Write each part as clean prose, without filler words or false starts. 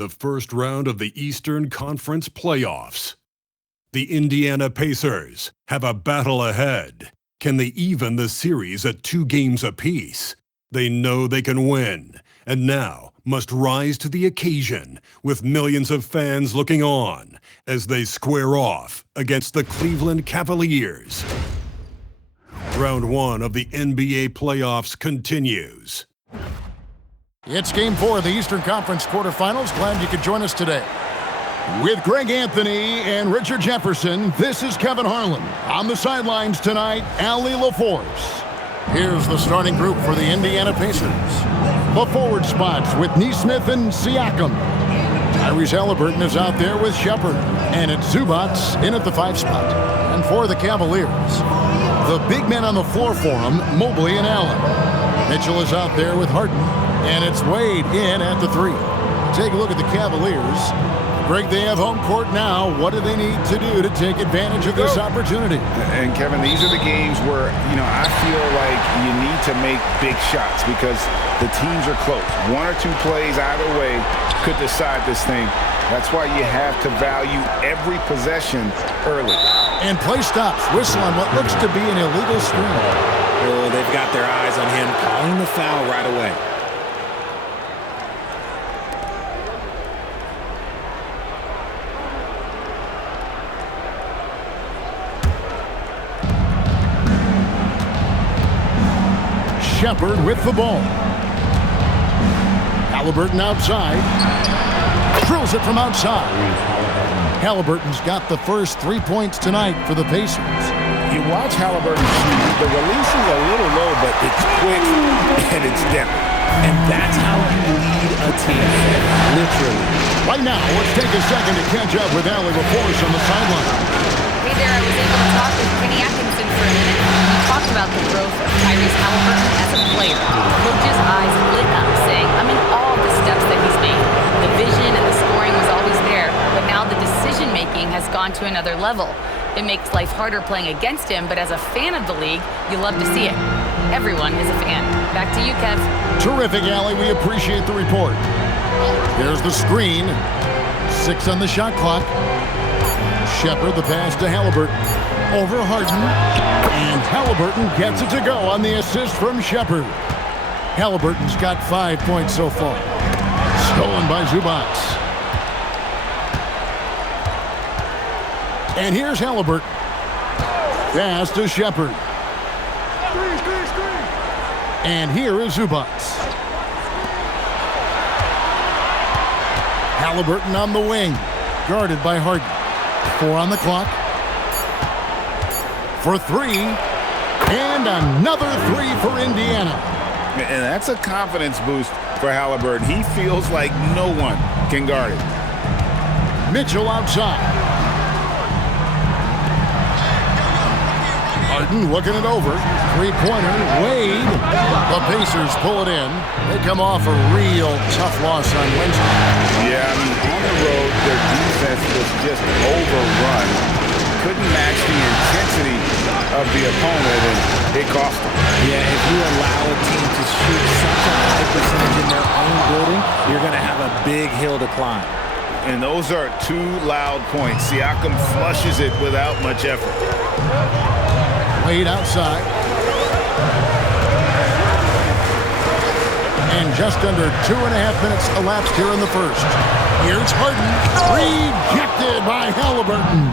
the first round of the Eastern Conference playoffs. The Indiana Pacers have a battle ahead. Can they even the series at 2 games apiece? They know they can win, and now must rise to the occasion with millions of fans looking on as they square off against the Cleveland Cavaliers. Round 1 of the NBA playoffs continues. It's Game 4 of the Eastern Conference Quarterfinals. Glad you could join us today. With Greg Anthony and Richard Jefferson, this is Kevin Harlan. On the sidelines tonight, Allie LaForce. Here's the starting group for the Indiana Pacers. The forward spots with Nesmith and Siakam. Tyrese Halliburton is out there with Shepard. And it's Zubats in at the 5 spot. And for the Cavaliers, the big men on the floor for them, Mobley and Allen. Mitchell is out there with Harden. And it's Wade in at the 3. Take a look at the Cavaliers. Greg, they have home court now. What do they need to do to take advantage of this opportunity? And Kevin, these are the games where, I feel like you need to make big shots because the teams are close. 1 or 2 plays either way could decide this thing. That's why you have to value every possession early. And play stops. Whistle on what looks to be an illegal screen. Oh, they've got their eyes on him, calling the foul right away. Shepard with the ball. Halliburton outside. Drills it from outside. Halliburton's got the first 3 points tonight for the Pacers. You watch Halliburton shoot. The release is a little low, but it's quick and it's deadly. And that's how you lead a team, literally. Right now, let's take a second to catch up with Allie LaForce on the sideline. Hey there, I was able to talk with Kenny Atkinson for a minute. We talked about the growth of Tyrese Halliburton as a player. Coach's eyes lit up, saying, I'm in awe of the steps that he's made. The vision and the scoring was always there, but now the decision-making has gone to another level. It makes life harder playing against him, but as a fan of the league, you love to see it. Everyone is a fan. Back to you, Kev. Terrific, Allie. We appreciate the report. There's the screen. 6 on the shot clock. Shepard, the pass to Halliburton. Over Harden. And Halliburton gets it to go on the assist from Shepard. Halliburton's got 5 points so far. Stolen by Zubats. And here's Halliburton. Pass to Shepard. And here is Zubats. Halliburton on the wing. Guarded by Harden. 4 on the clock. For 3. And another 3 for Indiana. And that's a confidence boost for Halliburton. He feels like no one can guard it. Mitchell outside. Harden looking it over. 3-pointer. Wade. The Pacers pull it in. They come off a real tough loss on Wednesday. Yeah, on the road, their defense was just overrun. Couldn't match the intensity of the opponent, and it cost them. Yeah, if you allow a team to shoot such a high percentage in their own building, you're going to have a big hill to climb. And those are 2 loud points. Siakam flushes it without much effort. Wade outside. And just under 2.5 minutes elapsed here in the first. Here's Harden. Rejected by Halliburton.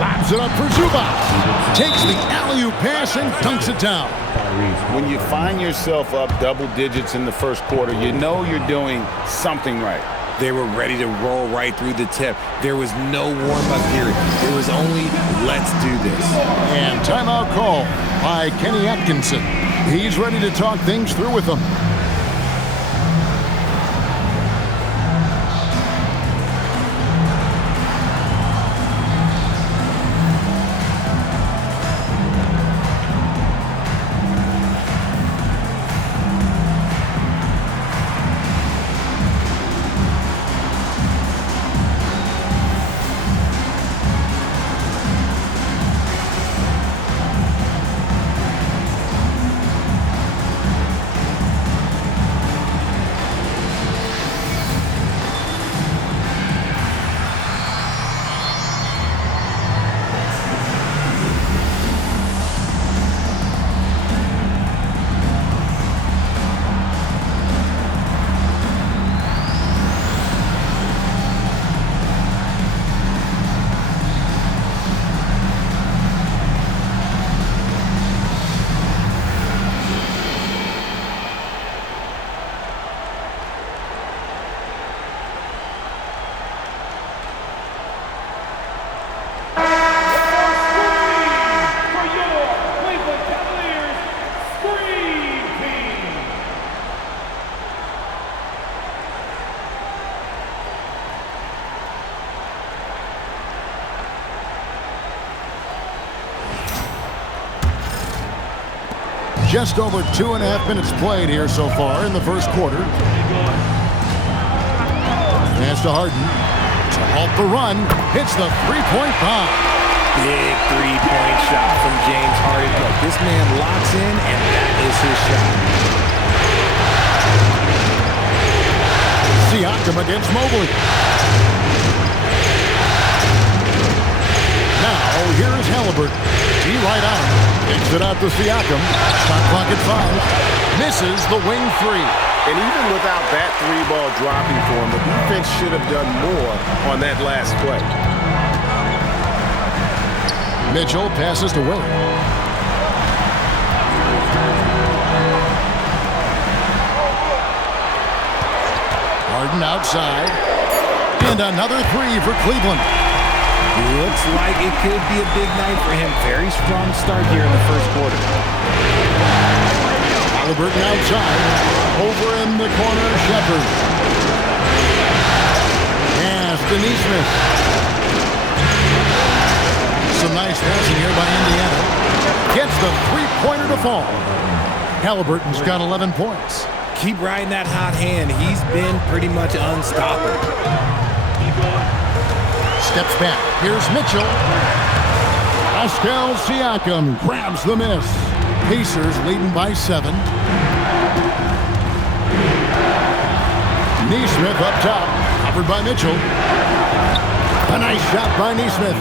Lobs it up for Zubats. Takes the alley-oop pass and dunks it down. When you find yourself up double digits in the first quarter, you know you're doing something right. They were ready to roll right through the tip. There was no warm-up period. It was only, let's do this. And timeout call by Kenny Atkinson. He's ready to talk things through with them. Just over 2.5 minutes played here so far in the first quarter. Pass to Harden. To halt the run. Hits the three-point bomb. Big three-point shot from James Harden. Look, this man locks in, and that is his shot. Siakam against Mobley. Now, here's Halliburton. Right out. Kicks it out to Siakam. Shot clock at 5. Misses the wing three. And even without that three ball dropping for him, the defense should have done more on that last play. Mitchell passes to Will. Harden outside. And another three for Cleveland. Looks like it could be a big night for him. Very strong start here in the first quarter. Halliburton outside. Over in the corner, Shepard. Yes, Smith. Some nice passing here by Indiana. Gets the three-pointer to fall. Halliburton's got 11 points. Keep riding that hot hand. He's been pretty much unstoppable. Steps back. Here's Mitchell. Pascal Siakam grabs the miss. Pacers leading by 7. Nesmith up top. Covered by Mitchell. A nice shot by Nesmith.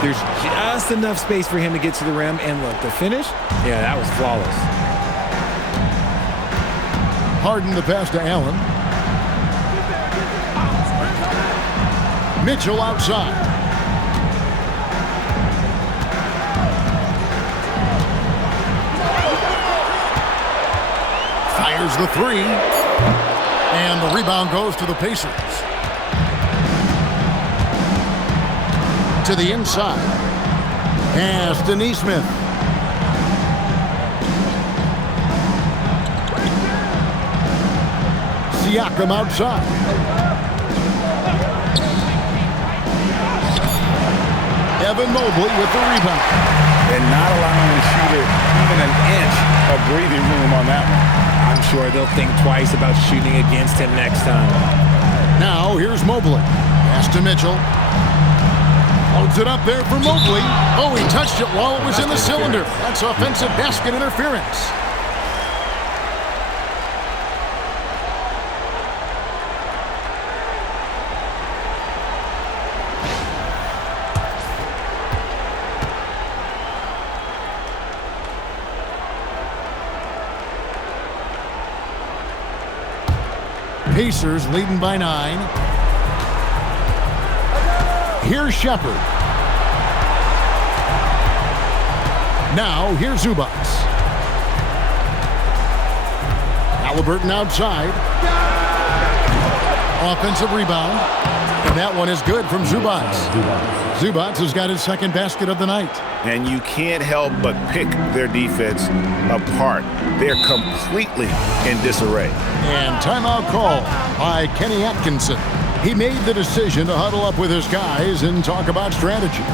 There's just enough space for him to get to the rim. And look, the finish, yeah, that was flawless. Harden the pass to Allen. Mitchell outside. Fires the three. And the rebound goes to the Pacers. To the inside. Pass to Nesmith. Siakam outside. Evan Mobley with the rebound. And not allowing the shooter even an inch of breathing room on that one. I'm sure they'll think twice about shooting against him next time. Now here's Mobley. Pass to Mitchell. Holds it up there for Mobley. Oh, he touched it while it was in the cylinder. That's offensive basket interference. Pacers leading by 9. Here's Shepard. Now here's Zubats. Halliburton outside. Offensive rebound. And that one is good from Zubats. Zubats has got his second basket of the night. And you can't help but pick their defense apart. They're completely in disarray. And timeout call by Kenny Atkinson. He made the decision to huddle up with his guys and talk about strategy.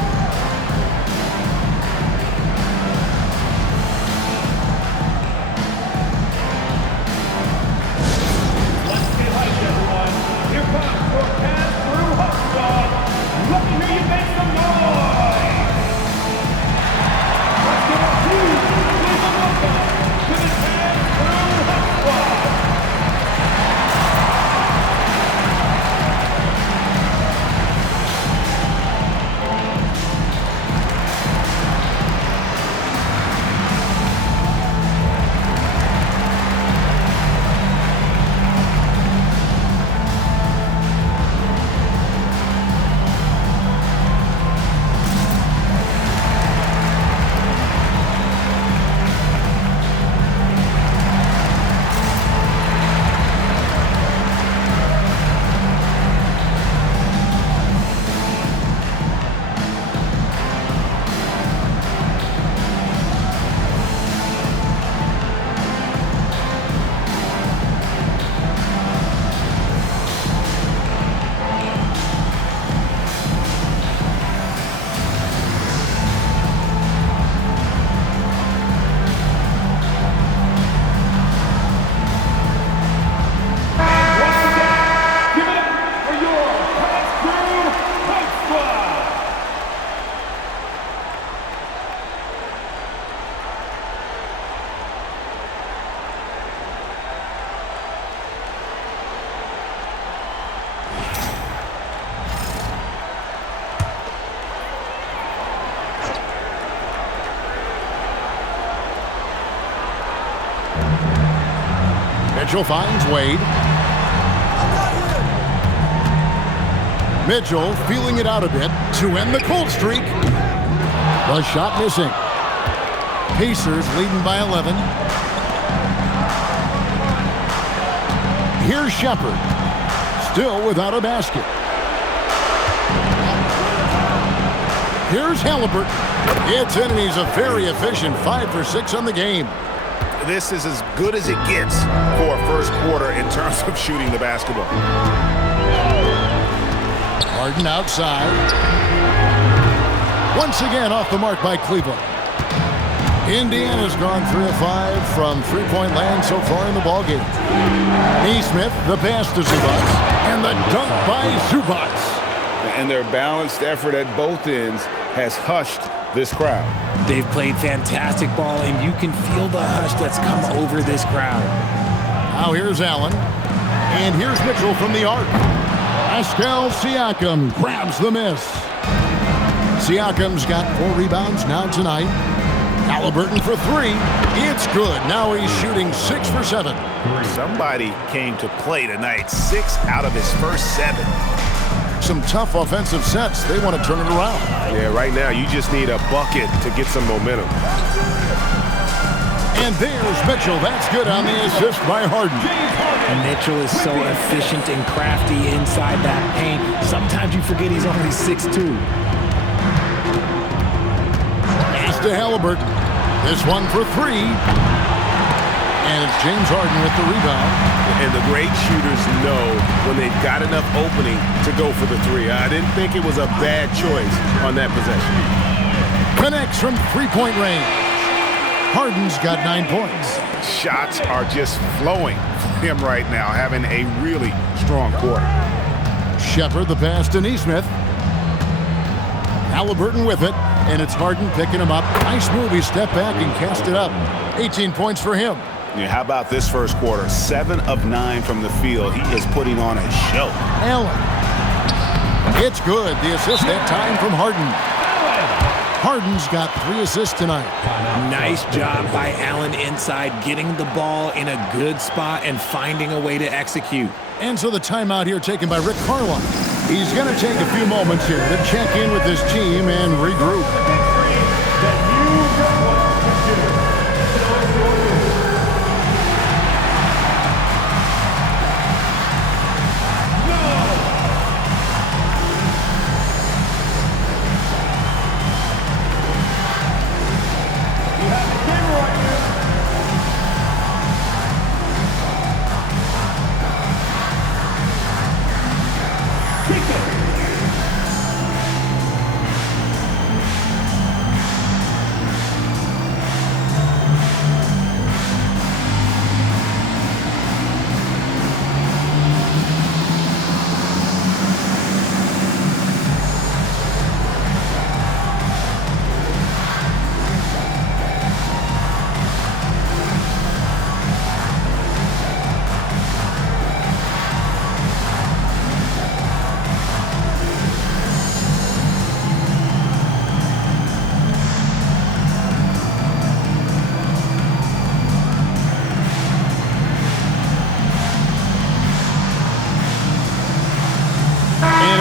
Mitchell finds Wade. Mitchell feeling it out a bit to end the cold streak. The shot missing. Pacers leading by 11. Here's Shepherd. Still without a basket. Here's Halliburton. It's in, and he's a very efficient 5 for 6 on the game. This is as good as it gets for a first quarter in terms of shooting the basketball. Harden outside. Once again off the mark by Cleveland. Indiana's gone 3 of 5 from three-point land so far in the ballgame. Nesmith, the pass to Zubac, and the dunk by Zubac. And their balanced effort at both ends has hushed this crowd. They've played fantastic ball, and you can feel the hush that's come over this crowd. Now here's Allen, and here's Mitchell from the arc. Pascal Siakam grabs the miss. Siakam's got 4 rebounds now tonight. Halliburton for 3. It's good. Now he's shooting 6 for 7. Somebody came to play tonight. 6 out of his first 7. Some tough offensive sets. They want to turn it around. Yeah, right now you just need a bucket to get some momentum. And there's Mitchell. That's good on the assist by Harden. Mitchell is so efficient and crafty inside that paint. Sometimes you forget he's only 6'2". Pass to Halliburton. This one for 3. And it's James Harden with the rebound. And the great shooters know when they've got enough opening to go for the 3. I didn't think it was a bad choice on that possession. Connects from three-point range. Harden's got 9 points. Shots are just flowing for him right now, having a really strong quarter. Shepherd, the pass to Nesmith. Halliburton with it, and it's Harden picking him up. Nice move. He stepped back and cast it up. 18 points for him. Yeah, how about this first quarter? 7 of 9 from the field. He is putting on a show. Allen. It's good. The assist that time from Harden. Harden's got 3 assists tonight. Nice job by Allen inside, getting the ball in a good spot and finding a way to execute. And so the timeout here taken by Rick Carlisle. He's going to take a few moments here to check in with his team and regroup.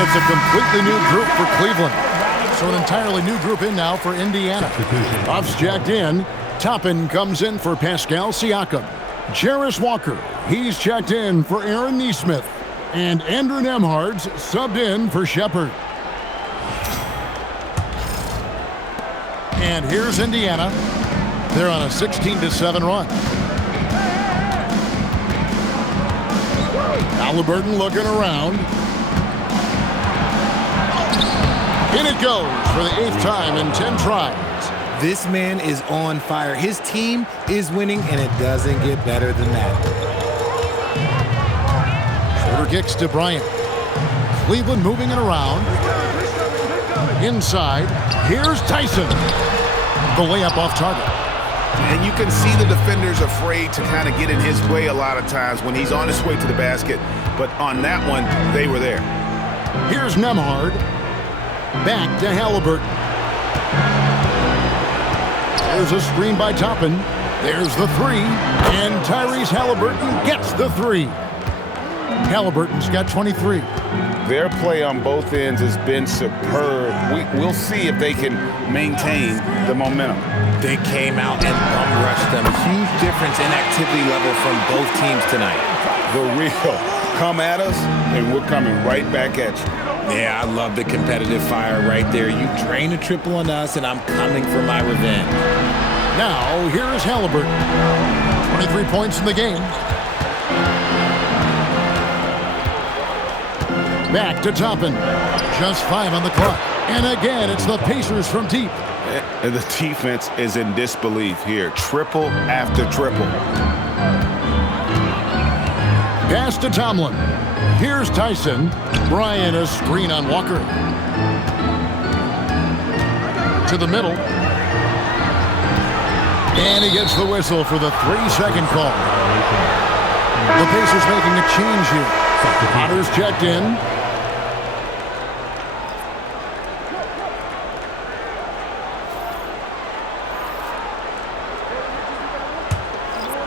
It's a completely new group for Cleveland. So an entirely new group in now for Indiana. Buffs jacked in. Toppin comes in for Pascal Siakam. Jarris Walker, he's checked in for Aaron Nesmith. And Andrew Nembhard's subbed in for Shepherd. And here's Indiana. They're on a 16-7 run. Halliburton looking around. In it goes for the 8th time in 10 tries. This man is on fire. His team is winning, and it doesn't get better than that. Shoulder kicks to Bryant. Cleveland moving it around. Inside, here's Tyson. The layup off target. And you can see the defenders afraid to kind of get in his way a lot of times when he's on his way to the basket. But on that one, they were there. Here's Nembhard. Back to Halliburton. There's a screen by Toppin. There's the three, and Tyrese Halliburton gets the three. Halliburton's got 23. Their play on both ends has been superb. We'll see if they can maintain the momentum. They came out and bum rushed them. Huge difference in activity level from both teams tonight. The real come at us, and we're coming right back at you. Yeah, I love the competitive fire right there. You drain a triple on us, and I'm coming for my revenge. Now, here is Halliburton. 23 points in the game. Back to Toppin. Just 5 on the clock. And again, it's the Pacers from deep. And the defense is in disbelief here. Triple after triple. Pass to Tomlin. Here's Tyson. Bryant, a screen on Walker. To the middle. And he gets the whistle for the 3-second call. The Pacers making a change here. Potter's checked in.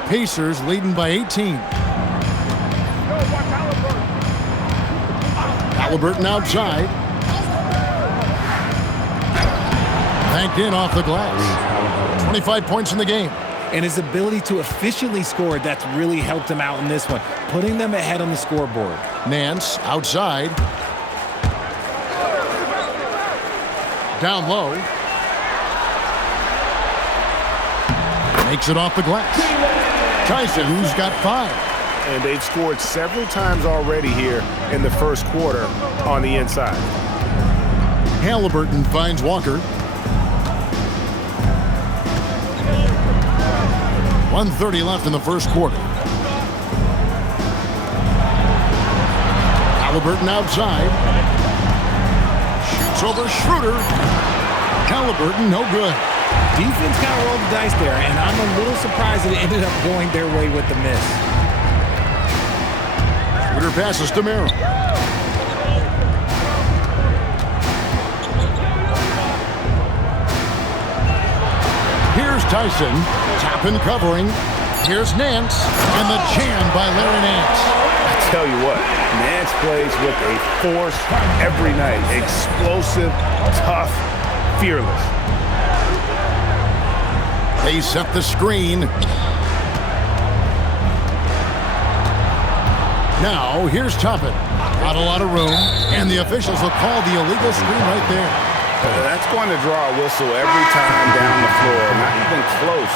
Pacers leading by 18. Halliburton outside. Banked in off the glass. 25 points in the game. And his ability to efficiently score, that's really helped him out in this one, putting them ahead on the scoreboard. Nance outside. Down low. Makes it off the glass. Tyson's got 5. And they've scored several times already here in the first quarter on the inside. Halliburton finds Walker. 1:30 left in the first quarter. Halliburton outside. Shoots over Schroeder. Halliburton no good. Defense kind of rolled the dice there, and I'm a little surprised that it ended up going their way with the miss. Schroeder passes to Merrill. Here's Tyson. Toppin covering. Here's Nance. And the jam by Larry Nance. I tell you what, Nance plays with a force every night. Explosive, tough, fearless. They set the screen. Now, here's Toppin. Not a lot of room, and the officials will call the illegal screen right there. That's going to draw a whistle every time down the floor. Not even close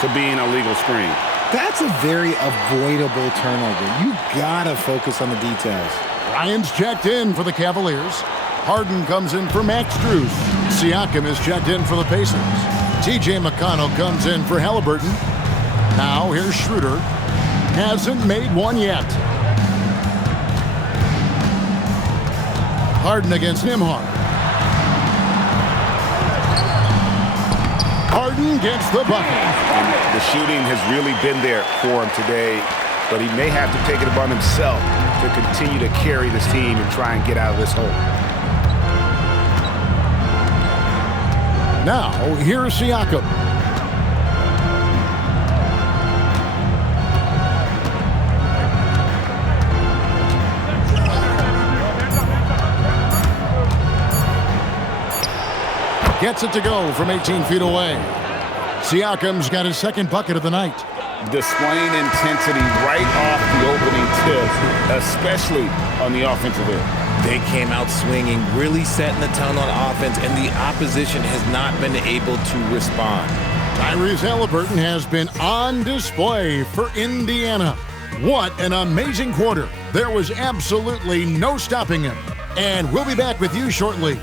to being a legal screen. That's a very avoidable turnover. You gotta focus on the details. Ryan's checked in for the Cavaliers. Harden comes in for Max Strus. Siakam is checked in for the Pacers. T.J. McConnell comes in for Halliburton. Now here's Schroeder. Hasn't made one yet. Harden against Nembhard. Harden gets the bucket. And the shooting has really been there for him today, but he may have to take it upon himself to continue to carry this team and try and get out of this hole. Now, here's Siakam. Gets it to go from 18 feet away. Siakam's got his second bucket of the night. Displaying intensity right off the opening tip, especially on the offensive end. They came out swinging, really setting the tone on offense, and the opposition has not been able to respond. Tyrese Halliburton has been on display for Indiana. What an amazing quarter. There was absolutely no stopping him. And we'll be back with you shortly.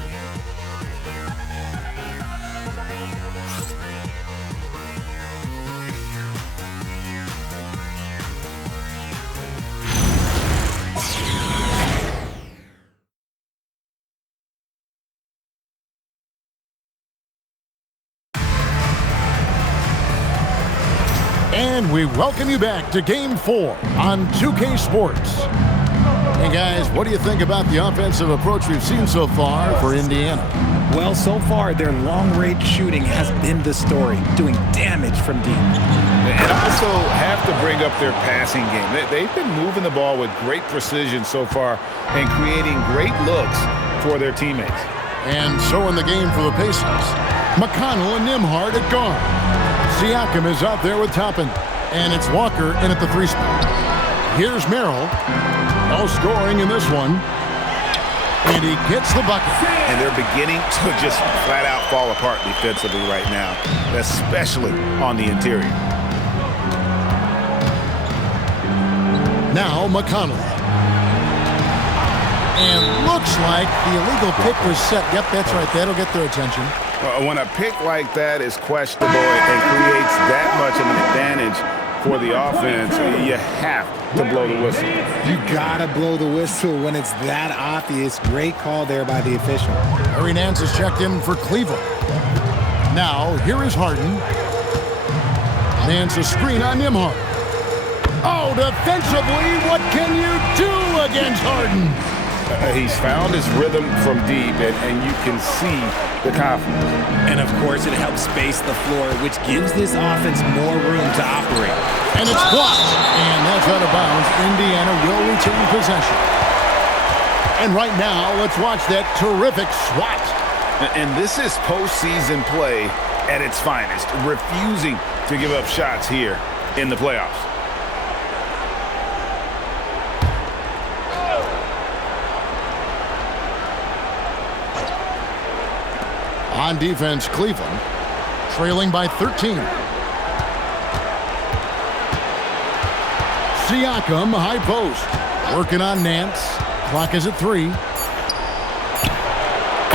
And we welcome you back to Game 4 on 2K Sports. Hey guys, what do you think about the offensive approach we've seen so far for Indiana? Well, so far, their long-range shooting has been the story, doing damage from deep. Also have to bring up their passing game. They've been moving the ball with great precision so far and creating great looks for their teammates. And so in the game for the Pacers, McConnell and Nembhard at guard. Siakam is out there with Toppin. And it's Walker in at the 3 spot. Here's Merrill. No scoring in this one. And he gets the bucket. And they're beginning to just flat out fall apart defensively right now, especially on the interior. Now McConnell. And looks like the illegal pick was set. Yep, that's right. That'll get their attention. When a pick like that is questionable and creates that much of an advantage for the offense, you have to blow the whistle. You gotta blow the whistle when it's that obvious. Great call there by the official. Larry Nance is checked in for Cleveland. Now, here is Harden. Nance a screen on Nembhard. Oh, defensively, what can you do against Harden? He's found his rhythm from deep, and you can see the confidence. And, of course, it helps space the floor, which gives this offense more room to operate. And it's blocked. And that's out of bounds. Indiana will retain possession. And right now, let's watch that terrific swat. And this is postseason play at its finest, refusing to give up shots here in the playoffs. On defense, Cleveland trailing by 13. Siakam, high post. Working on Nance. Clock is at 3.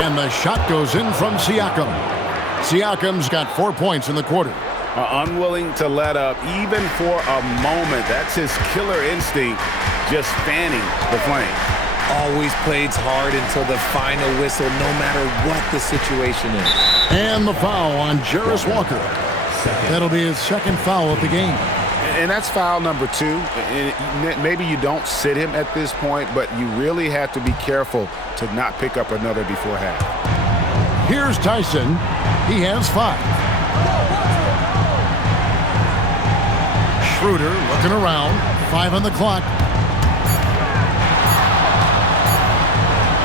And the shot goes in from Siakam. Siakam's got 4 points in the quarter. Unwilling to let up even for a moment. That's his killer instinct, just fanning the flame. Always plays hard until the final whistle, no matter what the situation is. And the foul on Jarris Walker. That'll be his second foul of the game. And that's foul number 2. And maybe you don't sit him at this point, but you really have to be careful to not pick up another before half. Here's Tyson. He has 5. Schroeder looking around. 5 on the clock.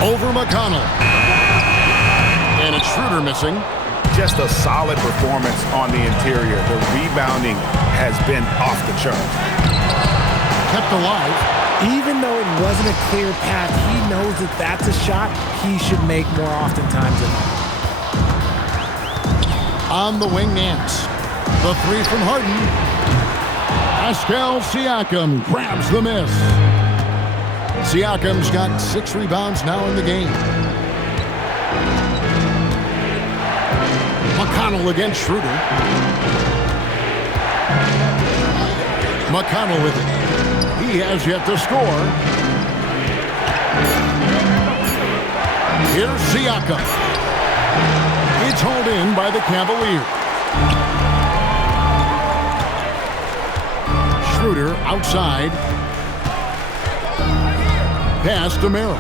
Over McConnell. And it's Schroeder missing. Just a solid performance on the interior. The rebounding has been off the charts. Kept alive. Even though it wasn't a clear path, he knows that that's a shot he should make more oftentimes than not. On the wing, Nance. The 3 from Harden. Pascal Siakam grabs the miss. Siakam's got 6 rebounds now in the game. McConnell against Schroeder. McConnell with it. He has yet to score. Here's Siakam. It's hauled in by the Cavaliers. Schroeder outside. Pass to Merrill.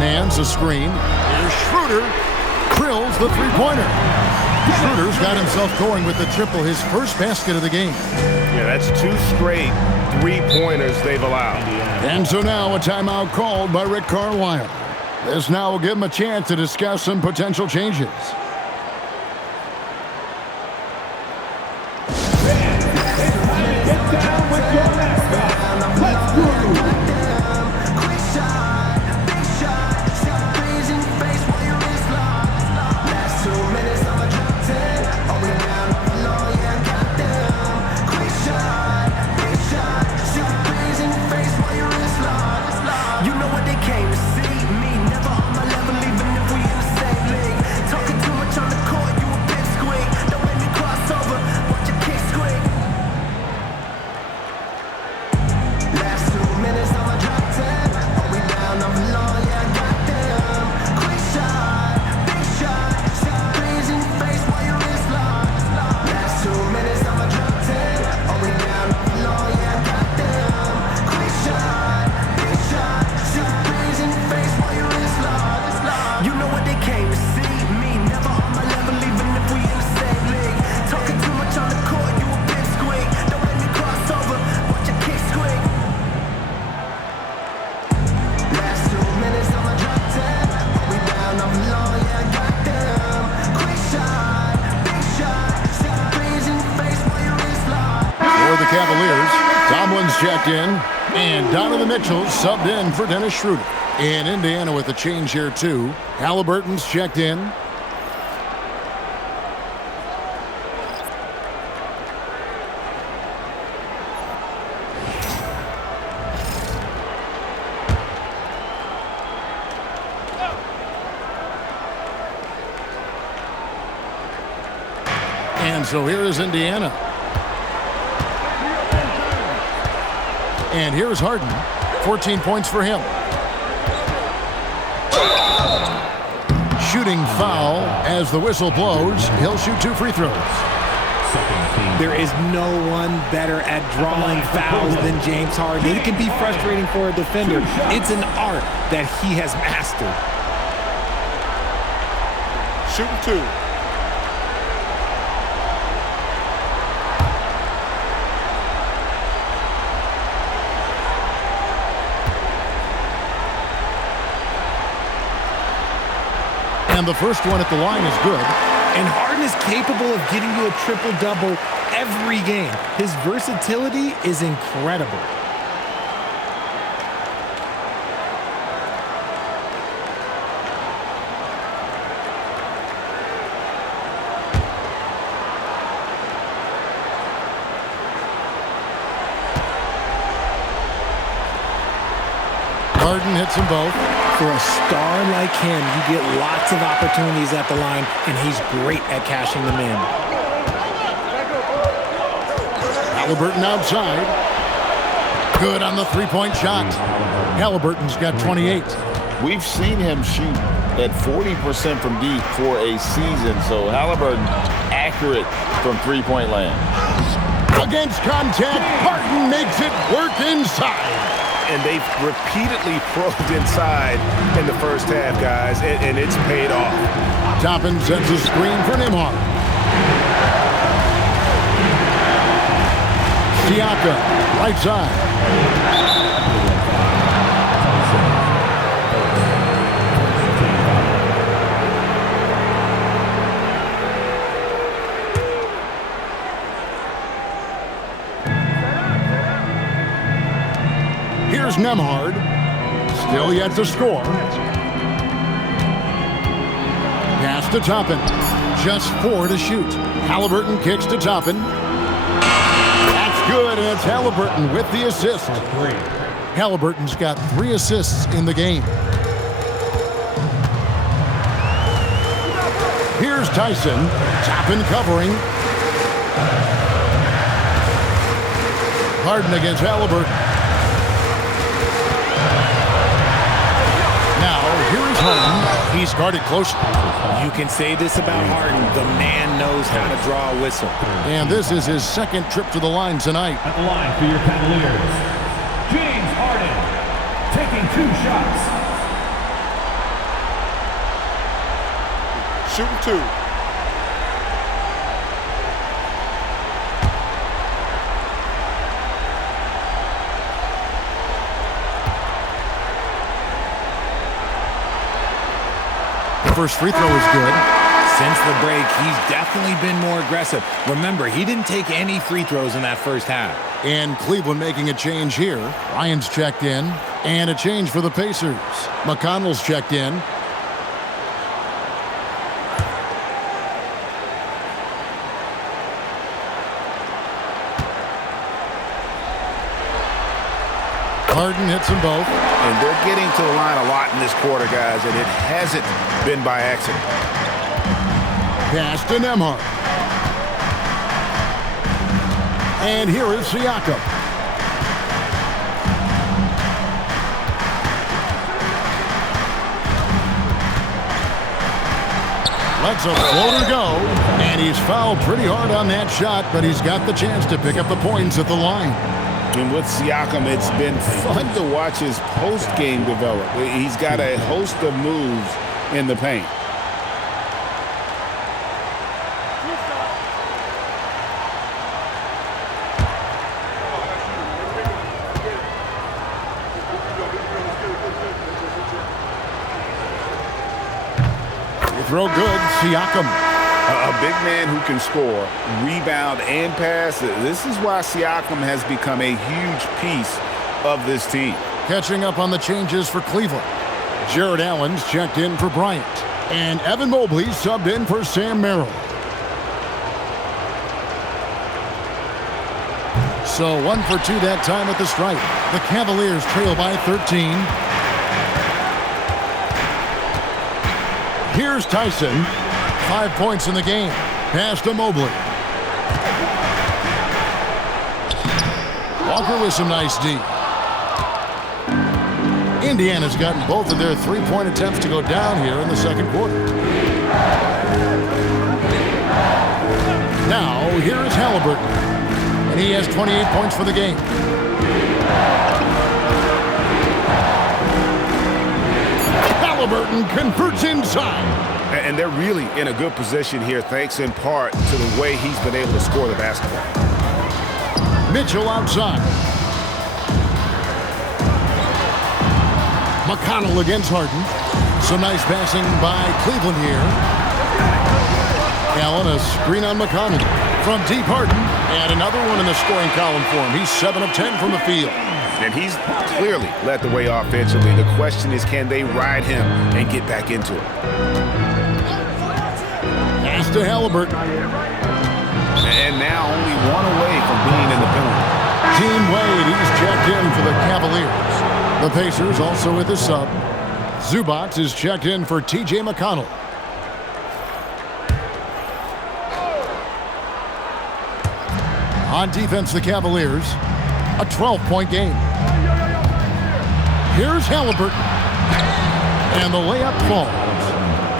Nance a screen. Here's Schroeder. Drills the 3-pointer. Schroeder's got himself going with the triple, his first basket of the game. Yeah, that's 2 straight 3-pointers they've allowed. And so now a timeout called by Rick Carlisle. This now will give him a chance to discuss some potential changes. the Cavaliers. Tomlin's checked in. And Donovan Mitchell subbed in for Dennis Schroeder. In Indiana with a change here, too. Halliburton's checked in. And so here is Indiana. And here's Harden. 14 points for him. Shooting foul as the whistle blows. He'll shoot 2 free throws. There is no one better at drawing fouls than James Harden. It can be frustrating for a defender. It's an art that he has mastered. Shooting 2. And the first one at the line is good. And Harden is capable of getting you a triple-double every game. His versatility is incredible. Harden hits them both. For a star like him, you get lots of opportunities at the line, and he's great at cashing them in. Halliburton outside. Good on the three-point shot. Halliburton's got 28. We've seen him shoot at 40% from deep for a season, so Halliburton accurate from three-point land. Against contact, Harden makes it work inside. And they've repeatedly probed inside in the first half, guys, and it's paid off. Toppin sets a screen for Nembhard. Siakam, right side. Here's Nembhard. Still yet to score. Pass to Toppin. Just 4 to shoot. Halliburton kicks to Toppin. That's good, and it's Halliburton with the assist. Halliburton's got 3 assists in the game. Here's Tyson. Toppin covering. Harden against Halliburton. Here is Harden. He's guarded closely. You can say this about Harden. The man knows how to draw a whistle. And this is his second trip to the line tonight. At the line for your Cavaliers, James Harden, taking 2 shots. Shooting 2. First free throw is good. Since the break, he's definitely been more aggressive. Remember, he didn't take any free throws in that first half. And Cleveland making a change here. Ryan's checked in. And a change for the Pacers. McConnell's checked in. Harden hits them both. And they're getting to the line a lot in this quarter, guys, and it hasn't been by accident. Pass to Nembhard. And here is Siakam. Lets a floater go, and he's fouled pretty hard on that shot, but he's got the chance to pick up the points at the line. And with Siakam, it's been fun to watch his post-game develop. He's got a host of moves in the paint. Throw good, Siakam. A big man who can score, rebound, and pass. This is why Siakam has become a huge piece of this team. Catching up on the changes for Cleveland. Jared Allen's checked in for Bryant. And Evan Mobley subbed in for Sam Merrill. So 1 for 2 that time at the stripe. The Cavaliers trail by 13. Here's Tyson. 5 points in the game. Pass to Mobley. Walker with some nice D. Indiana's gotten both of their three-point attempts to go down here in the second quarter. Now, here is Halliburton. And he has 28 points for the game. Halliburton converts inside. And they're really in a good position here, thanks in part to the way he's been able to score the basketball. Mitchell outside. McConnell against Harden. Some nice passing by Cleveland here. Allen, a screen on McConnell. From deep Harden. And another one in the scoring column for him. He's 7 of 10 from the field. And he's clearly led the way offensively. The question is, can they ride him and get back into it? Pass to Halliburton. And now only one away from being in the penalty. Dean Wade, he's checked in for the Cavaliers. The Pacers also with a sub. Zubac is checked in for T.J. McConnell. On defense, the Cavaliers. A 12-point game. Here's Halliburton. And the layup falls.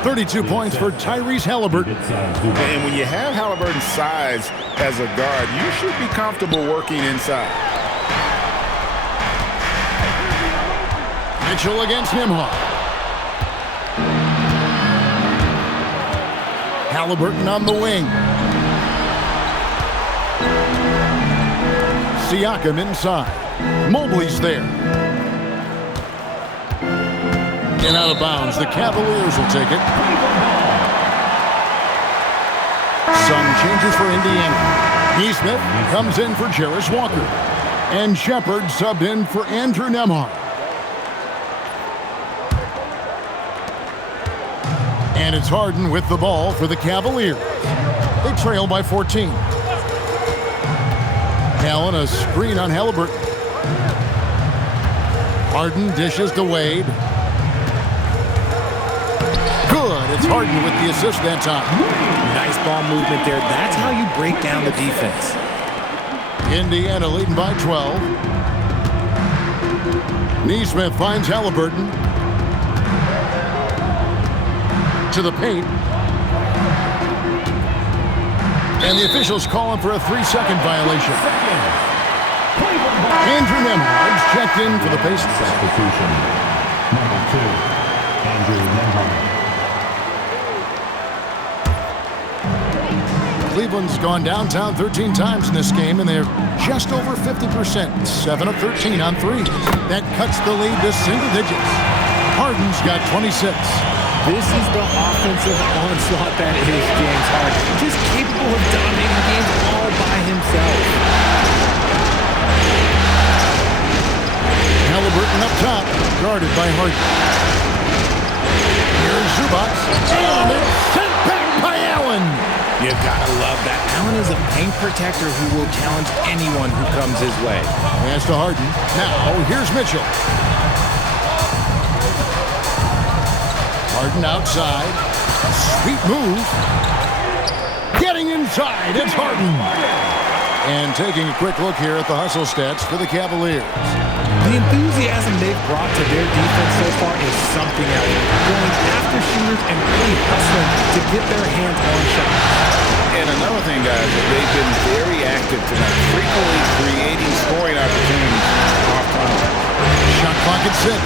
32 points for Tyrese Halliburton. And when you have Halliburton's size as a guard, you should be comfortable working inside. Mitchell against Nembhard. Halliburton on the wing. Siakam inside. Mobley's there. And out of bounds. The Cavaliers will take it. Some changes for Indiana. Neesmith comes in for Jarris Walker. And Shepard subbed in for Andrew Nembhard. And it's Harden with the ball for the Cavaliers. They trail by 14. Allen, a screen on Halliburton. Harden dishes to Wade. Good. It's Harden with the assist that time. Nice ball movement there. That's how you break down the defense. Indiana leading by 12. Neesmith finds Halliburton. To the paint. And the officials calling for a 3-second violation. Andrew Nembhard's checked in for the Pacers. Substitution. Number 2, Andrew Nembhard. Cleveland's gone downtown 13 times in this game, and they're just over 50%. 7 of 13 on threes. That cuts the lead to single digits. Harden's got 26. This is the offensive onslaught that is James Harden. Just capable of dominating games all by himself. Halliburton up top, guarded by Harden. Here's Zubac. And it's sent back by Allen. You've got to love that. Allen is a paint protector who will challenge anyone who comes his way. Pass to Harden. Now, here's Mitchell. Harden outside. Sweet move. Getting inside. It's Harden. And taking a quick look here at the hustle stats for the Cavaliers. The enthusiasm they've brought to their defense so far is something else. Going after shooters and really hustling to get their hands on shots. And another thing, guys, they've been very active tonight, frequently creating scoring opportunities off time. Shot clock at 6.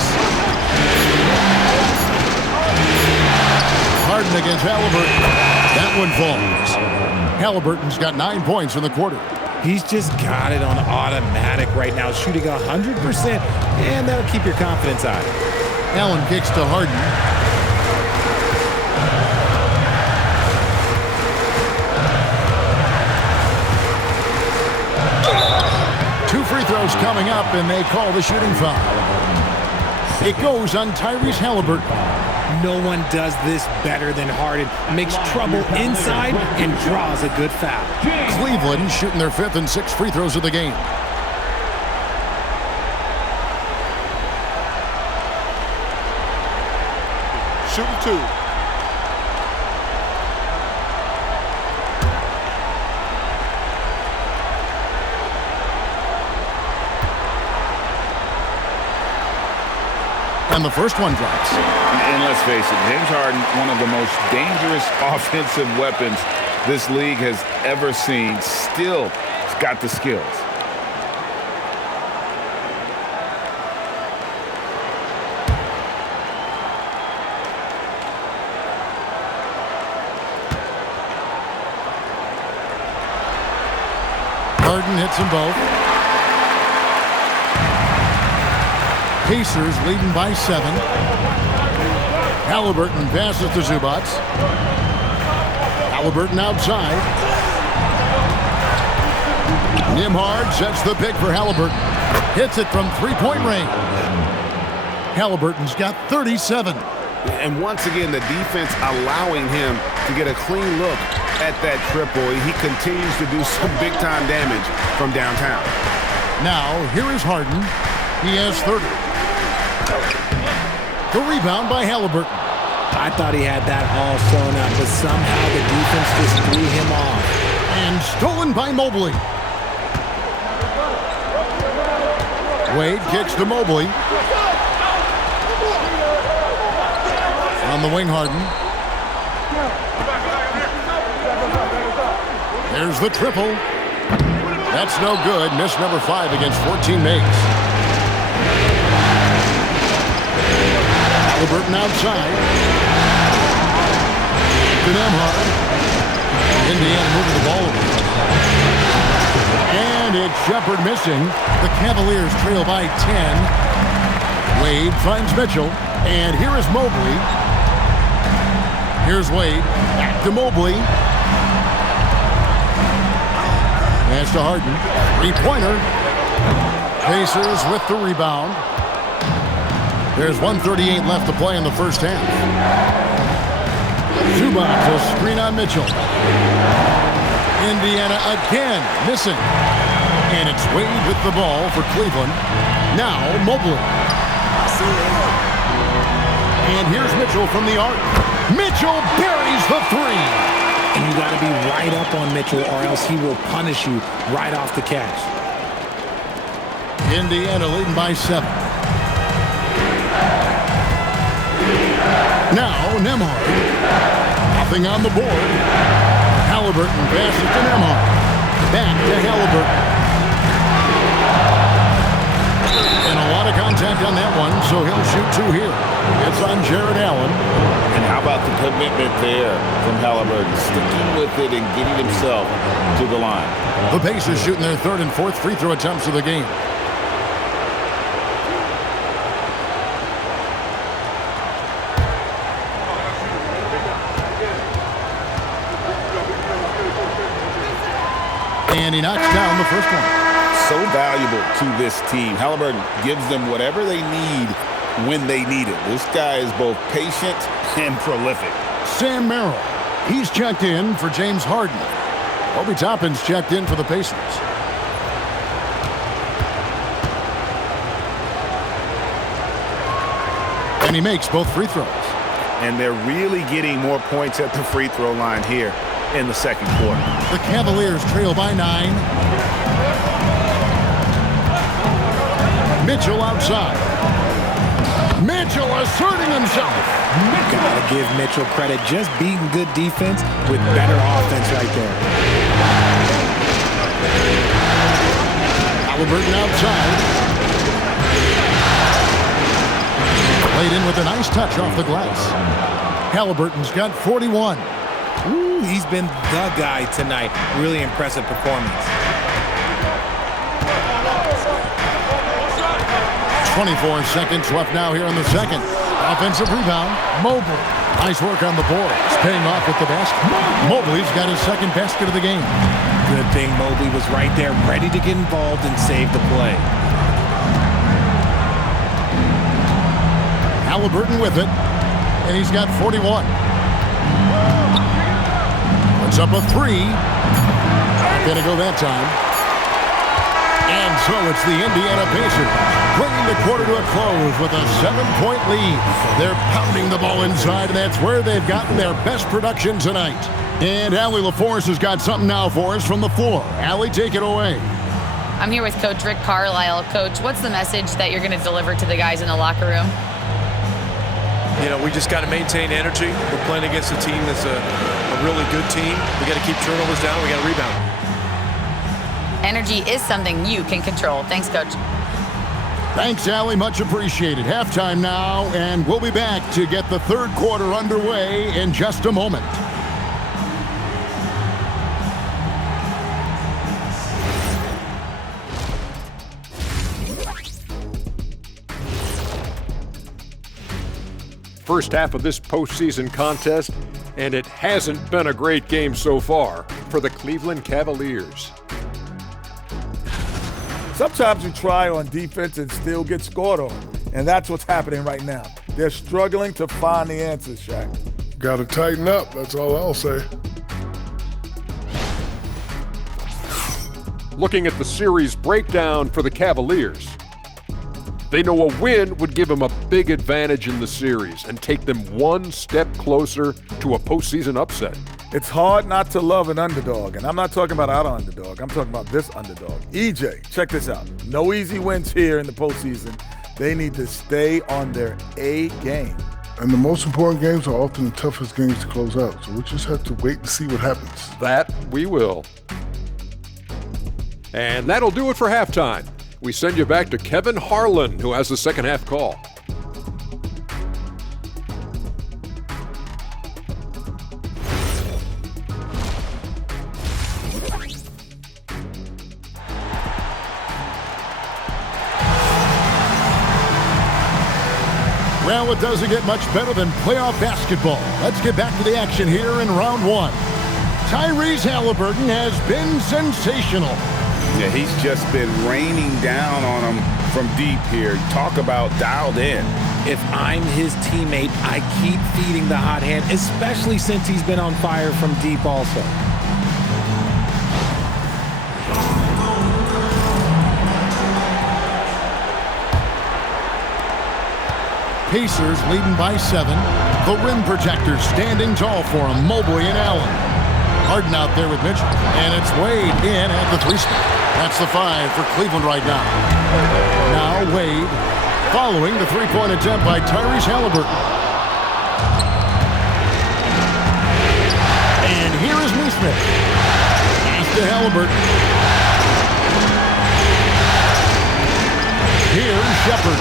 Harden against Halliburton. That one falls. Halliburton's got 9 points in the quarter. He's just got it on automatic right now, shooting 100%, and that'll keep your confidence high. Allen kicks to Harden. coming up, and they call the shooting foul. It goes on Tyrese Halliburton. No one does this better than Harden. Makes trouble inside and draws a good foul. Cleveland shooting their 5th and 6th free throws of the game. Shooting 2. And the first one drops. And let's face it, James Harden, one of the most dangerous offensive weapons this league has ever seen, still has got the skills. Harden hits them both. Pacers leading by 7. Halliburton passes to Zubac. Halliburton outside. Nembhard sets the pick for Halliburton. Hits it from three-point range. Halliburton's got 37. And once again, the defense allowing him to get a clean look at that triple. He continues to do some big-time damage from downtown. Now, here is Harden. He has 30. The rebound by Halliburton. I thought he had that all sewn up, but somehow the defense just threw him off. And stolen by Mobley. Wade kicks to Mobley. On the wing, Harden. There's the triple. That's no good. Miss number 5 against 14 makes. Halliburton outside. To Nembhard. Indiana moving the ball over. And it's Shepard missing. The Cavaliers trail by 10. Wade finds Mitchell. And here is Mobley. Here's Wade. Back to Mobley. Pass to Harden. Three-pointer. Pacers with the rebound. There's 1:38 left to play in the first half. Zubac, a screen on Mitchell. Indiana again missing. And it's Wade with the ball for Cleveland. Now Mobley. And here's Mitchell from the arc. Mitchell buries the 3. And you got to be right up on Mitchell or else he will punish you right off the catch. Indiana leading by 7. Now Nembhard. Nothing on the board. Halliburton passes to Nembhard. Back to Halliburton. And a lot of contact on that one, so he'll shoot 2 here. It's on Jared Allen. And how about the commitment there from Halliburton, sticking with it and getting himself to the line. The Pacers shooting their 3rd and 4th free throw attempts of the game. And he knocks down the first one. So valuable to this team. Halliburton gives them whatever they need when they need it. This guy is both patient and prolific. Sam Merrill. He's checked in for James Harden. Obi Toppin's checked in for the Pacers. And he makes both free throws. And they're really getting more points at the free throw line here in the second quarter. The Cavaliers trail by 9. Mitchell outside. Mitchell asserting himself. Gotta give Mitchell credit. Just beating good defense with better offense right there. Halliburton outside. Played in with a nice touch off the glass. Halliburton's got 41. Ooh, he's been the guy tonight. Really impressive performance. 24 seconds left now here in the second. Offensive rebound. Mobley. Nice work on the board. It's paying off with the basket. Mobley's got his second basket of the game. Good thing Mobley was right there, ready to get involved and save the play. Halliburton with it, and he's got 41. Puts up a three. Not going to go that time. And so it's the Indiana Pacers bringing the quarter to a close with a 7-point lead. They're pounding the ball inside, and that's where they've gotten their best production tonight. And Allie LaForce has got something now for us from the floor. Allie, take it away. I'm here with Coach Rick Carlisle. Coach, what's the message that you're going to deliver to the guys in the locker room? You know, we just got to maintain energy. We're playing against a team that's a really good team. We got to keep turnovers down. We got to rebound. Energy is something you can control. Thanks, Coach. Thanks, Allie. Much appreciated. Halftime now, and we'll be back to get the third quarter underway in just a moment. First half of this postseason contest, and it hasn't been a great game so far for the Cleveland Cavaliers. Sometimes you try on defense and still get scored on, and that's what's happening right now. They're struggling to find the answers, Shaq. Got to tighten up, that's all I'll say. Looking at the series breakdown for the Cavaliers, they know a win would give them a big advantage in the series and take them one step closer to a postseason upset. It's hard not to love an underdog, and I'm not talking about our underdog. I'm talking about this underdog. EJ, check this out. No easy wins here in the postseason. They need to stay on their A game. And the most important games are often the toughest games to close out, so we'll just have to wait and see what happens. That we will. And that'll do it for halftime. We send you back to Kevin Harlan, who has the second half call. Well, it doesn't get much better than playoff basketball. Let's get back to the action here in round one. Tyrese Halliburton has been sensational. Yeah, he's just been raining down on him from deep here. Talk about dialed in. If I'm his teammate, I keep feeding the hot hand, especially since he's been on fire from deep also. Pacers leading by 7. The rim protectors standing tall for him, Mobley and Allen. Harden out there with Mitchell, and it's Wade in at the 3 spot. That's the 5 for Cleveland right now. Now Wade following the three-point attempt by Tyrese Halliburton. And here is Neesmith. Pass to Halliburton. Here's Shepard.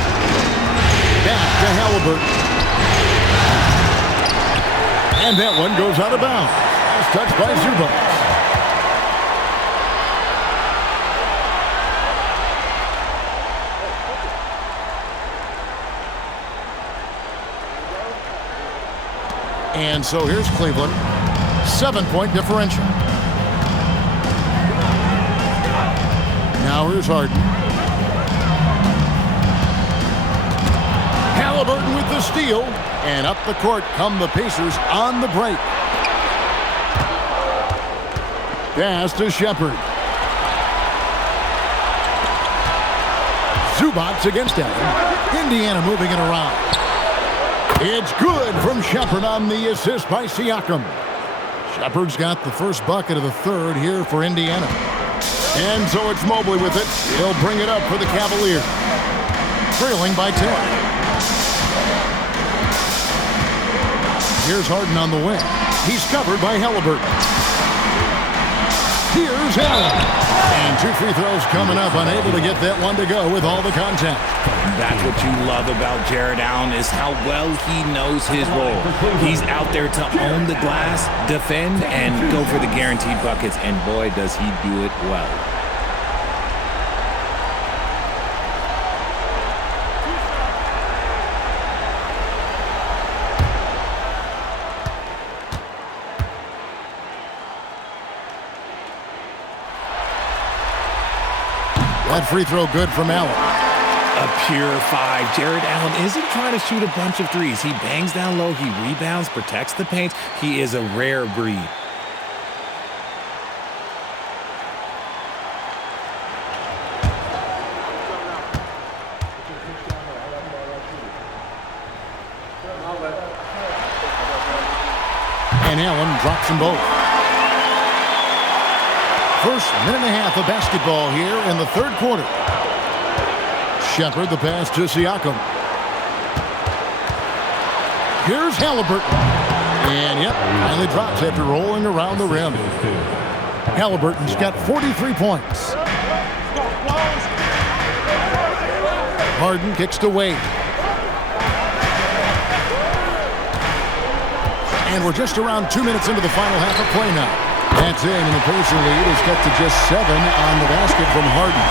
Back to Halliburton. And that one goes out of bounds. Last touch by Zubac. And so here's Cleveland. 7-point differential. Now here's Harden. Halliburton with the steal, and up the court come the Pacers on the break. Pass to Shepard. Zubac against Allen. Indiana moving it around. It's good from Shepard on the assist by Siakam. Shepard's got the first bucket of the third here for Indiana. And so it's Mobley with it. He'll bring it up for the Cavaliers. Trailing by 10. Here's Harden on the wing. He's covered by Halliburton. Here's Allen. And 2 free throws coming up. Unable to get that one to go with all the contact. That's what you love about Jared Allen is how well he knows his role. He's out there to own the glass, defend, and go for the guaranteed buckets. And boy, does he do it well. That free throw good from Allen. A pure 5. Jared Allen isn't trying to shoot a bunch of threes. He bangs down low, he rebounds, protects the paint. He is a rare breed. And Allen drops them both. First minute and a half of basketball here in the third quarter. Shepard, the pass to Siakam. Here's Halliburton. And yep, finally drops after rolling around the rim. Halliburton's got 43 points. Harden kicks to Wade. And we're just around 2 minutes into the final half of play now. That's in, and the Pacer lead is cut to just 7 on the basket from Harden.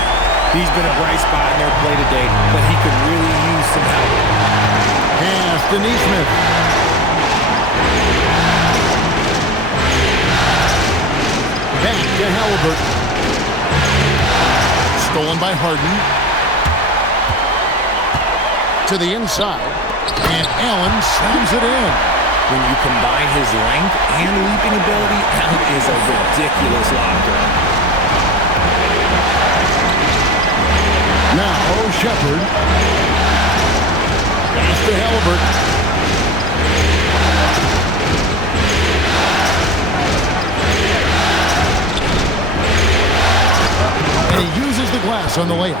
He's been a bright spot in their play today, but he could really use some help. Pass to Neesmith. Back to Halliburton. Stolen by Harden. To the inside. And Allen slams it in. When you combine his length and leaping ability, Allen is a ridiculous locker. Now, Shepard. Pass to Halliburton. And he uses the glass on the layup.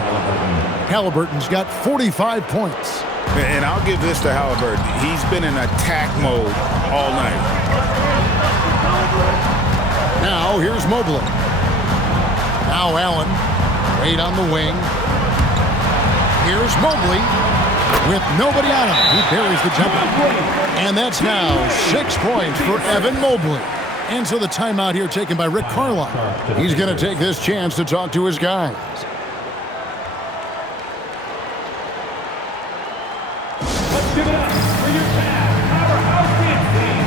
Halliburton's got 45 points. And I'll give this to Halliburton. He's been in attack mode all night. Now, here's Mobley. Now Allen. Wade on the wing. Here's Mobley. With nobody on him, he buries the jumper. And that's now 6 points for Evan Mobley. And so the timeout here taken by Rick Carlisle. He's going to take this chance to talk to his guys. Give it up for your Cavs powerhouse dance team.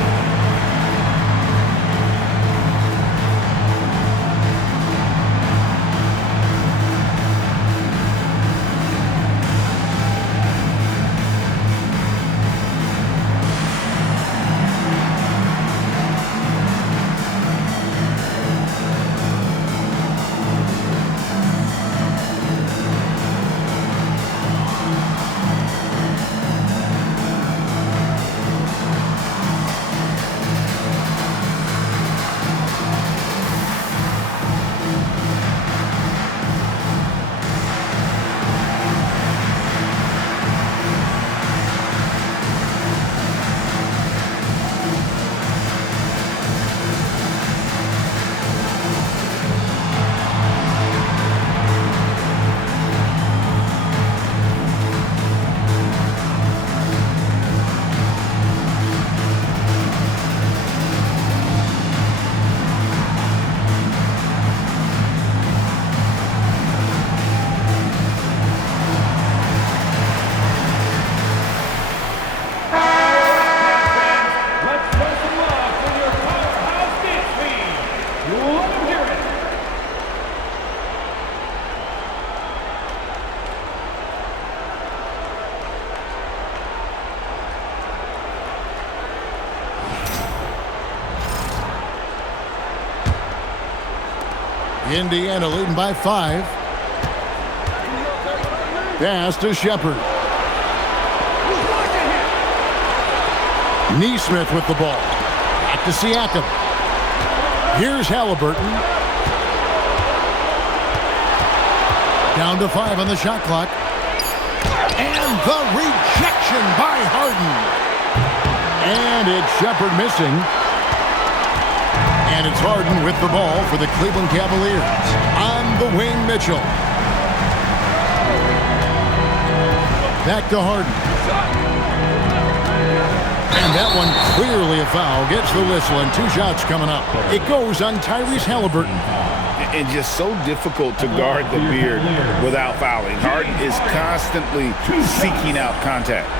Indiana leading by 5. Pass to Shepard. Neesmith with the ball. Back to Siakam. Here's Halliburton. Down to 5 on the shot clock. And the rejection by Harden. And it's Shepard missing. And it's Harden with the ball for the Cleveland Cavaliers. On the wing, Mitchell. Back to Harden. And that one clearly a foul. Gets the whistle and 2 shots coming up. It goes on Tyrese Halliburton. And just so difficult to guard the beard without fouling. Harden is constantly seeking out contact.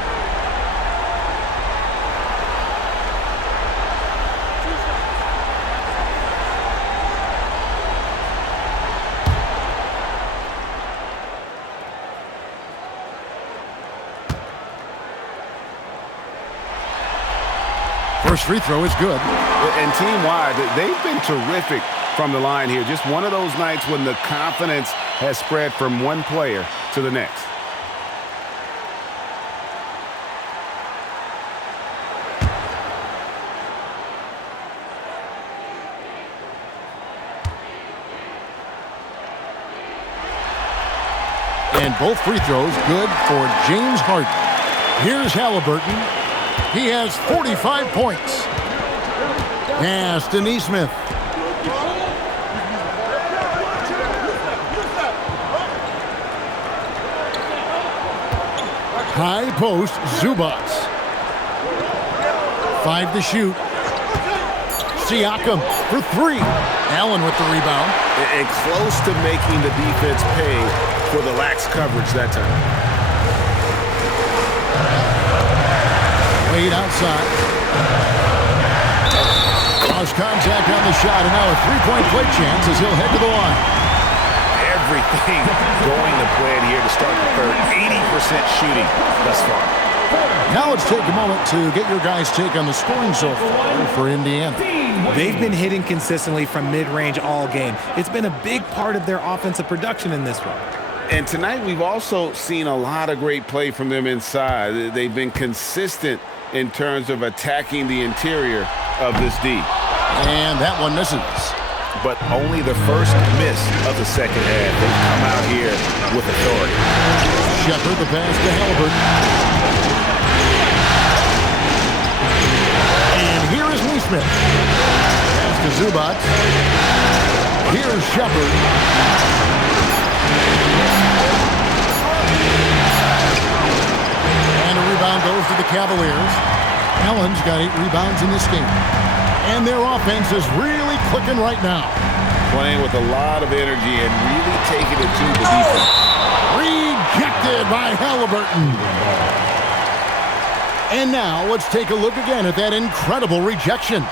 First free throw is good. And team-wide, they've been terrific from the line here. Just one of those nights when the confidence has spread from one player to the next. And both free throws good for James Harden. Here's Halliburton. He has 45 points. Pass to Neesmith. High post, Zubats. 5 to shoot. Siakam for 3. Allen with the rebound. And close to making the defense pay for the lax coverage that time. Wade outside. Lost contact on the shot, and now a three-point play chance as he'll head to the line. Everything going to plan here to start the third. 80% shooting thus far. Now let's take a moment to get your guys' take on the scoring so far for Indiana. They've been hitting consistently from mid-range all game. It's been a big part of their offensive production in this one. And tonight we've also seen a lot of great play from them inside. They've been consistent in terms of attacking the interior of this D. And that one misses. But only the first miss of the second half. They've come out here with authority. Shepard, the pass to Halliburton. And here is Neesmith. Pass to Zubac. Here's Shepard. And a rebound goes to the Cavaliers. Allen's got 8 rebounds in this game. And their offense is really clicking right now. Playing with a lot of energy and really taking it to the defense. Rejected by Halliburton. And now let's take a look again at that incredible rejection.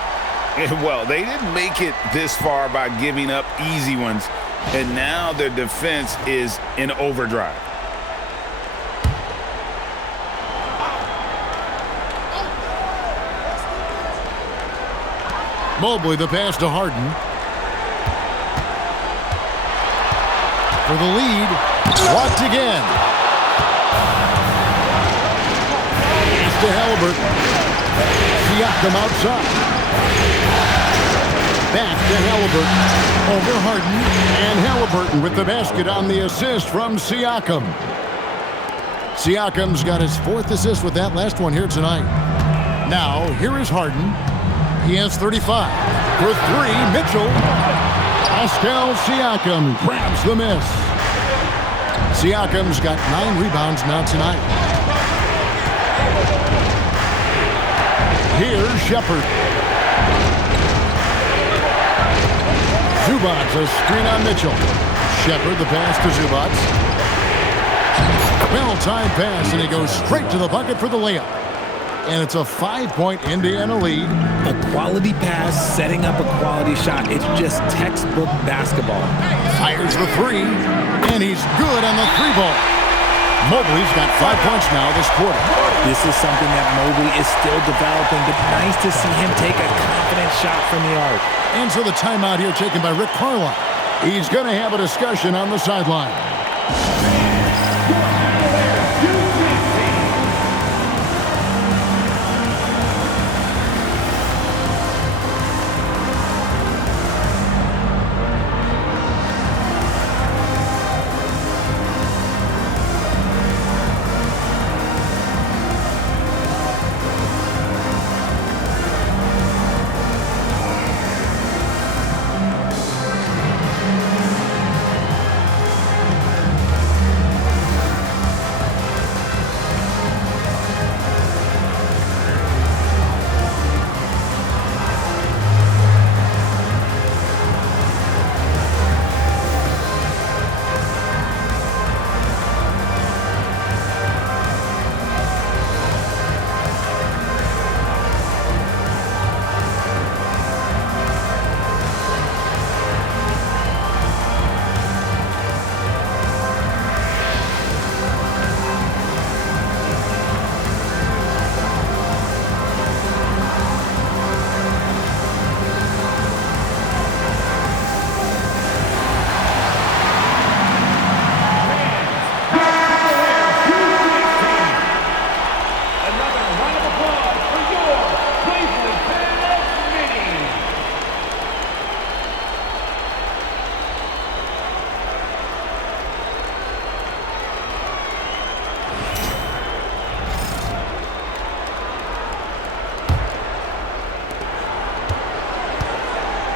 Well, they didn't make it this far by giving up easy ones. And now their defense is in overdrive. Mobley, the pass to Harden. For the lead. Blocked again. Pass to Halliburton. Siakam outside. Back to Halliburton. Over Harden. And Halliburton with the basket on the assist from Siakam. Siakam's got his 4th assist with that last one here tonight. Now, here is Harden. He has 35. For 3, Mitchell. Pascal Siakam grabs the miss. Siakam's got 9 rebounds now tonight. Here's Shepard. Zubac, a screen on Mitchell. Shepard, the pass to Zubac. Well-timed pass, and he goes straight to the bucket for the layup. And it's a 5-point Indiana lead. A quality pass, setting up a quality shot. It's just textbook basketball. Fires the 3, and he's good on the 3-ball. Mobley's got 5 points now this quarter. This is something that Mobley is still developing, but nice to see him take a confident shot from the arc. And so the timeout here taken by Rick Carlisle. He's going to have a discussion on the sideline.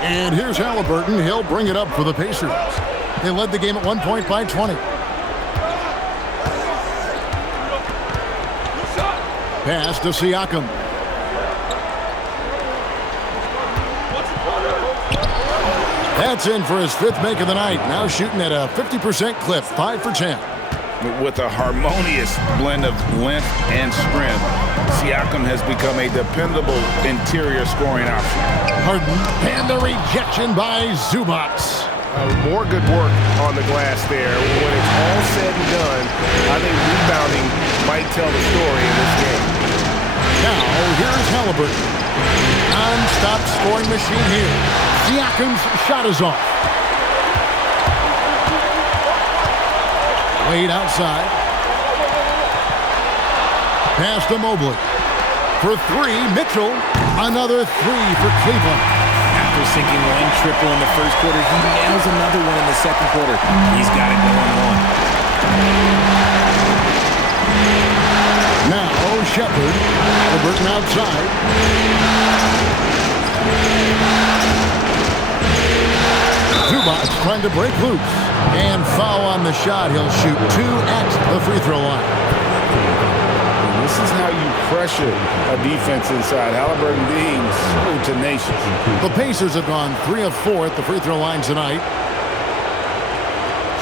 And here's Halliburton. He'll bring it up for the Pacers. They led the game at 1 point by 20. Pass to Siakam. That's in for his 5th make of the night. Now shooting at a 50% clip, 5 for 10. With a harmonious blend of length and strength, Siakam has become a dependable interior scoring option. Harden, and the rejection by Zubac. More good work on the glass there. When it's all said and done, I think rebounding might tell the story in this game. Now, here's Halliburton. Non-stop scoring machine here. Siakam's shot is off. Wade outside. Pass to Mobley. For 3, Mitchell. Another 3 for Cleveland. After sinking 1 triple in the first quarter, he nails another one in the second quarter. He's got it going on. Now, Shepard. Halliburton outside. Zubac trying to break loose. And foul on the shot. He'll shoot 2 at the free throw line. This is how you pressure a defense inside. Halliburton being so tenacious. The Pacers have gone 3 of 4 at the free throw line tonight.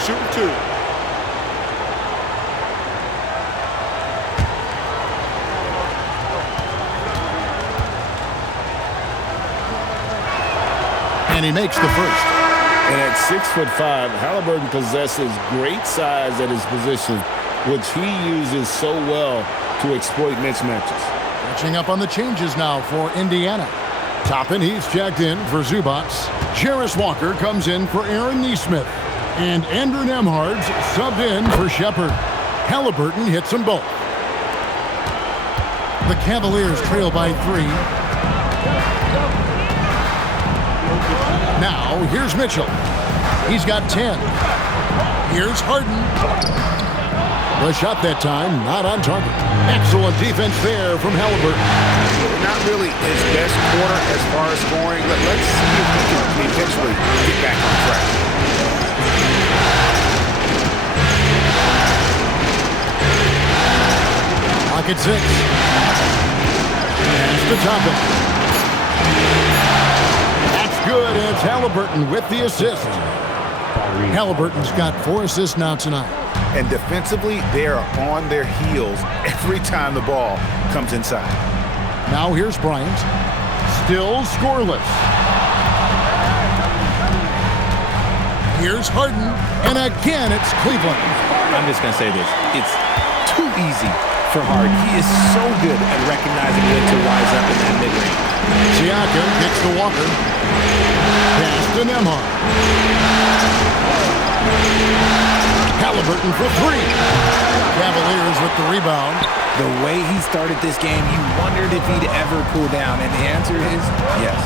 Shooting 2. And he makes the first. And at 6'5", Halliburton possesses great size at his position, which he uses so well to exploit mismatches. Catching up on the changes now for Indiana. Toppin, he's checked in for Zubac. Jarris Walker comes in for Aaron Nesmith. And Andrew Nembhard's subbed in for Shepard. Halliburton hits them both. The Cavaliers trail by 3. Now, here's Mitchell. He's got 10. Here's Harden. The shot that time, not on target. Excellent defense there from Halliburton. Not really his best quarter as far as scoring. Let's see if he can eventually get back on track. Pocket 6. Pass to Toppin. Good, and it's Halliburton with the assist. Halliburton's got 4 assists now tonight. And defensively, they are on their heels every time the ball comes inside. Now here's Bryant. Still scoreless. Here's Harden, and again it's Cleveland. I'm just going to say this. It's too easy for Harden. He is so good at recognizing when to rise up in that mid-range. Siakam kicks to Walker. Pass to Nembhard. Halliburton for 3. Cavaliers with the rebound. The way he started this game, you wondered if he'd ever cool down, and the answer is yes.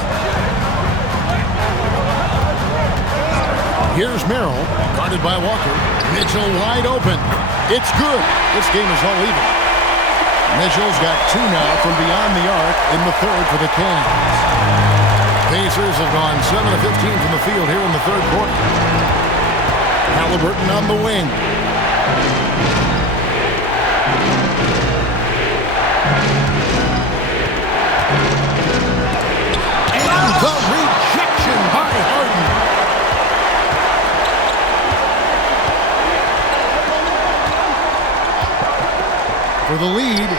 Here's Merrill, guarded by Walker. Mitchell wide open. It's good. This game is all even. Mitchell's got 2 now from beyond the arc in the third for the Cavs. Pacers have gone 7 of 15 from the field here in the third quarter. Halliburton on the wing. And the rejection by Harden. For the lead,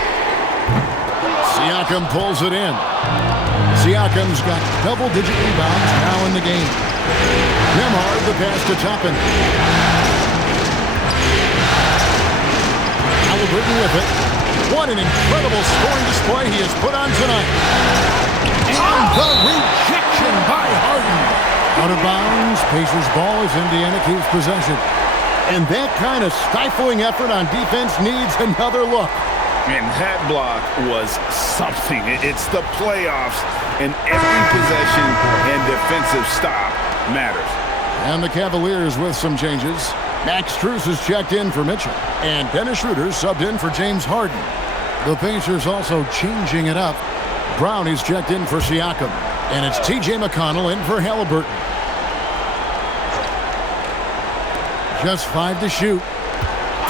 Siakam pulls it in. Siakam's got double-digit rebounds now in the game. Nembhard the pass to Toppin. Halliburton with it. What an incredible scoring display he has put on tonight. And the rejection by Harden. Out of bounds, Pacers ball as Indiana keeps possession. And that kind of stifling effort on defense needs another look. And that block was something. It's the playoffs, and every possession and defensive stop matters. And the Cavaliers with some changes. Max Strus is checked in for Mitchell, and Dennis Schroeder subbed in for James Harden. The Pacers also changing it up. Brown is checked in for Siakam. And it's T.J. McConnell in for Halliburton. Just 5 to shoot.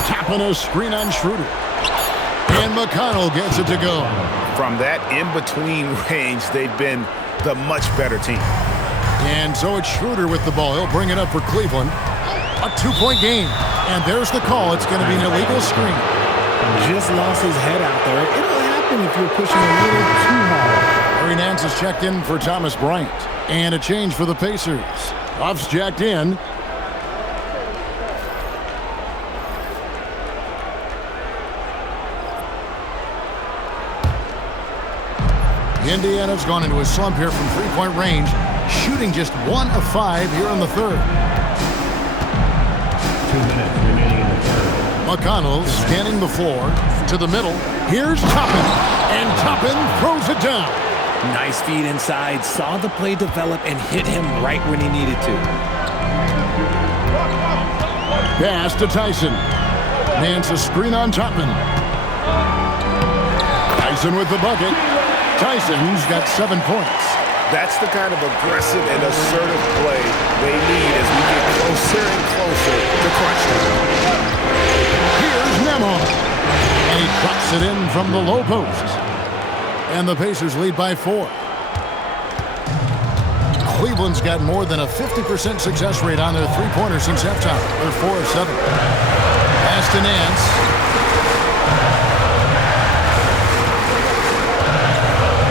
Tapping a screen on Schroeder. And McConnell gets it to go. From that in-between range, they've been the much better team. And so it's Schroeder with the ball. He'll bring it up for Cleveland. A 2-point game. And there's the call. It's going to be an illegal screen. Just lost his head out there. It'll happen if you're pushing a little too hard. Larry Nance is checked in for Thomas Bryant. And a change for the Pacers. Huff's jacked in. Indiana's gone into a slump here from three-point range, shooting just 1 of 5 here in the third. 2 minutes remaining in the third. McConnell scanning the floor to the middle. Here's Toppin, and Toppin throws it down. Nice feed inside, saw the play develop and hit him right when he needed to. Pass to Tyson. Nance a screen on Toppin. Tyson with the bucket. Tyson's got 7 points. That's the kind of aggressive and assertive play they need as we get closer and closer to crushing. Here's Nemo. And he drops it in from the low post. And the Pacers lead by 4. Cleveland's got more than a 50% success rate on their three-pointers since halftime. They're 4 of 7. Pass to Nance.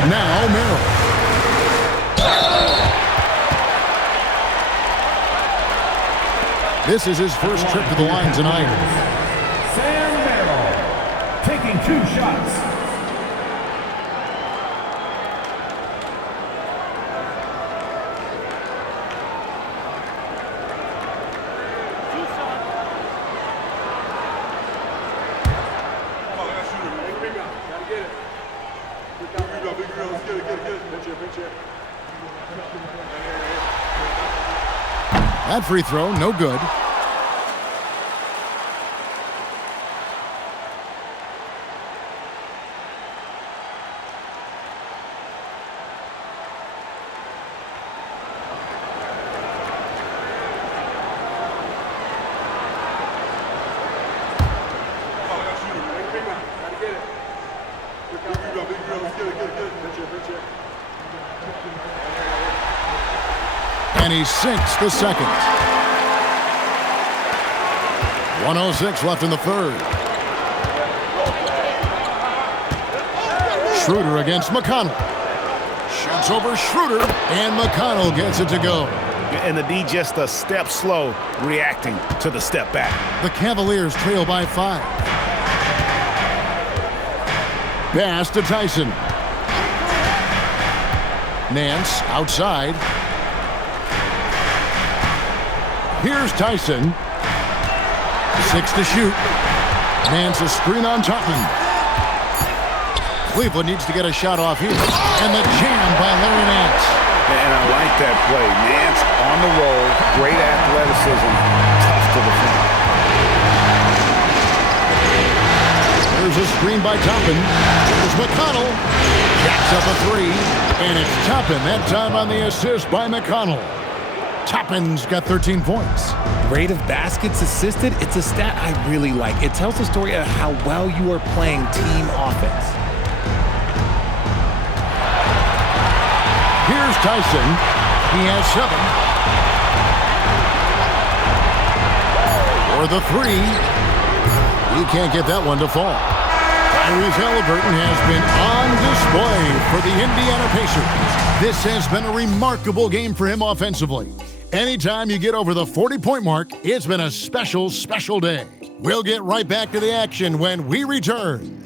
Now Merrill. This is his first trip to the line tonight. Sam Merrill taking 2 shots. That free throw, no good. And he sinks the second. 1:06 left in the third. Schroeder against McConnell. Shoots over Schroeder, and McConnell gets it to go. And the D just a step slow, reacting to the step back. The Cavaliers trail by 5. Pass to Tyson. Nance outside. Here's Tyson. 6 to shoot. Nance a screen on Toppin. Cleveland needs to get a shot off here. And the jam by Larry Nance. And I like that play. Nance on the roll. Great athleticism. Tough to defend. There's a screen by Toppin. Here's McConnell. Jacks up a 3. And it's Toppin that time on the assist by McConnell. Toppin's got 13 points. Rate of baskets assisted, it's a stat I really like. It tells the story of how well you are playing team offense. Here's Tyson. He has 7. For the 3. He can't get that one to fall. Tyrese Halliburton has been on display for the Indiana Pacers. This has been a remarkable game for him offensively. Anytime you get over the 40-point mark, it's been a special, special day. We'll get right back to the action when we return.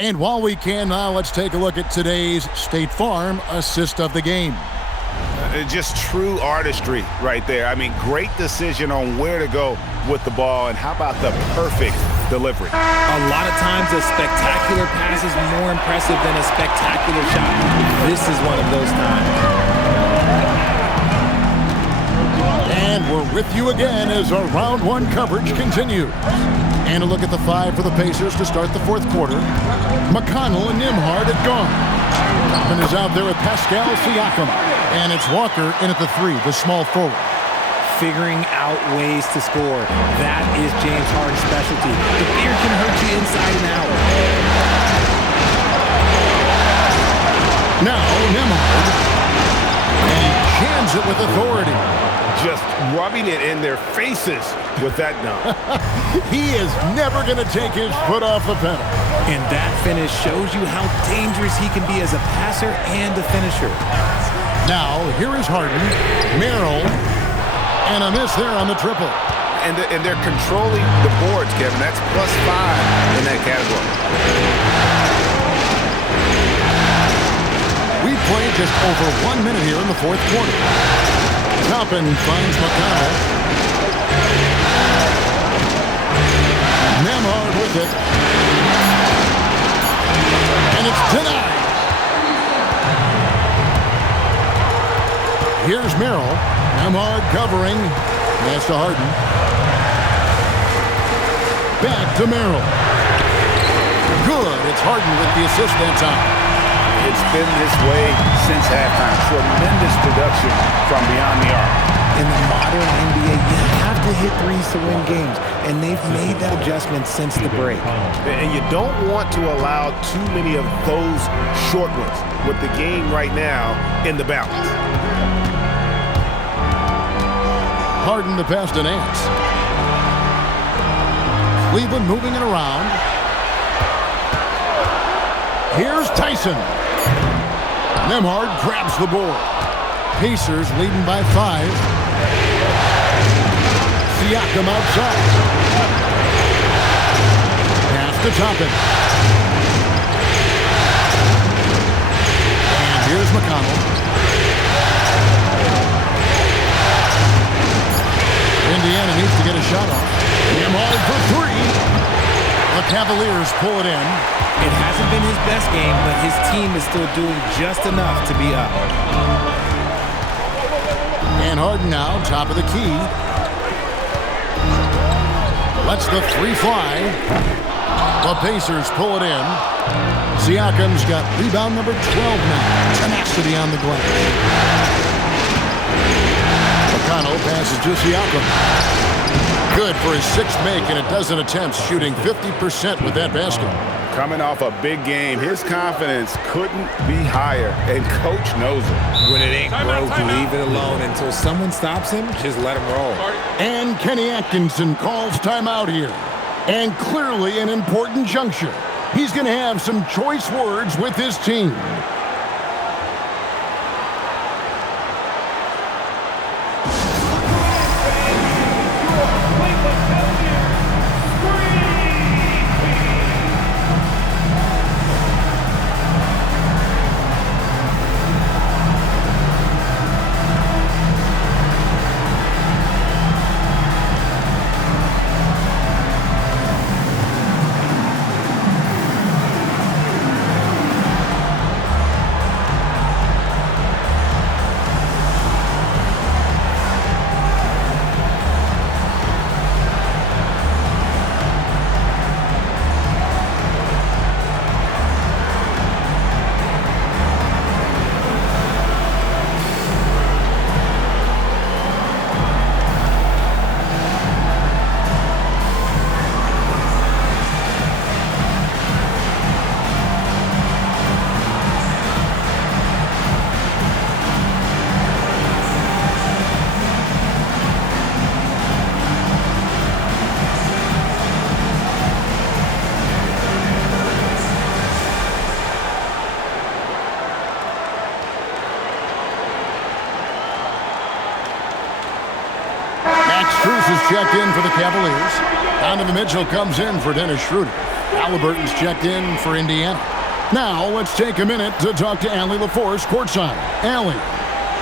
And while we can now, let's take a look at today's State Farm assist of the game. Just true artistry right there. I mean, great decision on where to go with the ball, and how about the perfect delivery? A lot of times a spectacular pass is more impressive than a spectacular shot. This is one of those times. And we're with you again as our round one coverage continues. And a look at the five for the Pacers to start the fourth quarter. McConnell and Nembhard at guard. Toppin is out there with Pascal Siakam. And it's Walker in at the three, the small forward. Figuring out ways to score. That is James Harden's specialty. The beard can hurt you inside and out. Now Nembhard. And he jams it with authority. Just rubbing it in their faces with that dunk. He is never going to take his foot off the pedal. And that finish shows you how dangerous he can be as a passer and a finisher. Now, here is Harden, Merrill, and a miss there on the triple. And they're controlling the boards, Kevin. That's +5 in that category. We played just over 1 minute here in the fourth quarter. Toppin finds McConnell. Nembhard with it. And it's denied. Here's Merrill. Nembhard covering. Pass to Harden. Back to Merrill. Good. It's Harden with the assist that time. It's been this way since halftime. Tremendous production from beyond the arc. In the modern NBA, you have to hit threes to win games, and they've made that adjustment since the break. And you don't want to allow too many of those short ones with the game right now in the balance. Harden to pass to Nance. Cleveland moving it around. Here's Tyson. Nembhard grabs the board. Pacers leading by 5. Siakam outside. Pass to Toppin. And here's McConnell. Indiana needs to get a shot off. Nembhard for 3. The Cavaliers pull it in. It hasn't been his best game, but his team is still doing just enough to be up. And Harden now, top of the key. Lets the 3 fly. The Pacers pull it in. Siakam's got rebound number 12 now. Tenacity on the glass. McConnell passes to Siakam. Good for his 6th make and a dozen attempts, shooting 50% with that basket. Coming off a big game, his confidence couldn't be higher, and coach knows it. When it ain't broke, leave it alone until someone stops him. Just let him roll. And Kenny Atkinson calls timeout here. And clearly an important juncture. He's going to have some choice words with his team. Cruz is checked in for the Cavaliers. Donovan Mitchell comes in for Dennis Schroeder. Halliburton's checked in for Indiana. Now let's take a minute to talk to Allie LaForce courtside. Allie.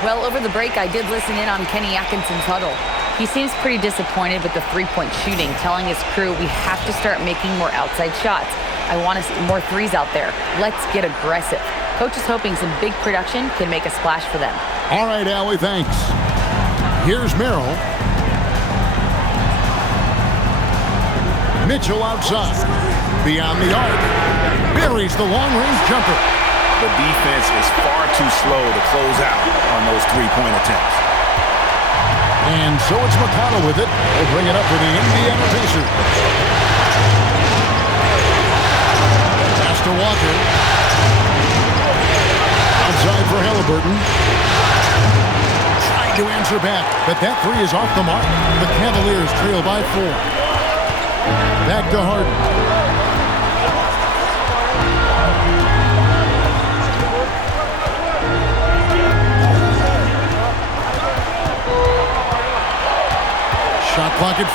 Well, over the break, I did listen in on Kenny Atkinson's huddle. He seems pretty disappointed with the three-point shooting, telling his crew we have to start making more outside shots. I want to see more threes out there. Let's get aggressive. Coach is hoping some big production can make a splash for them. All right, Allie, thanks. Here's Merrill. Mitchell outside. Beyond the arc. Buries the long-range jumper. The defense is far too slow to close out on those three-point attempts. And so it's McConnell with it. He'll bring it up for the Indiana Pacers. Pass to Walker. Outside for Halliburton. Trying to answer back, but that three is off the mark. The Cavaliers trail by 4. Back to Harden. Shot clock at 5.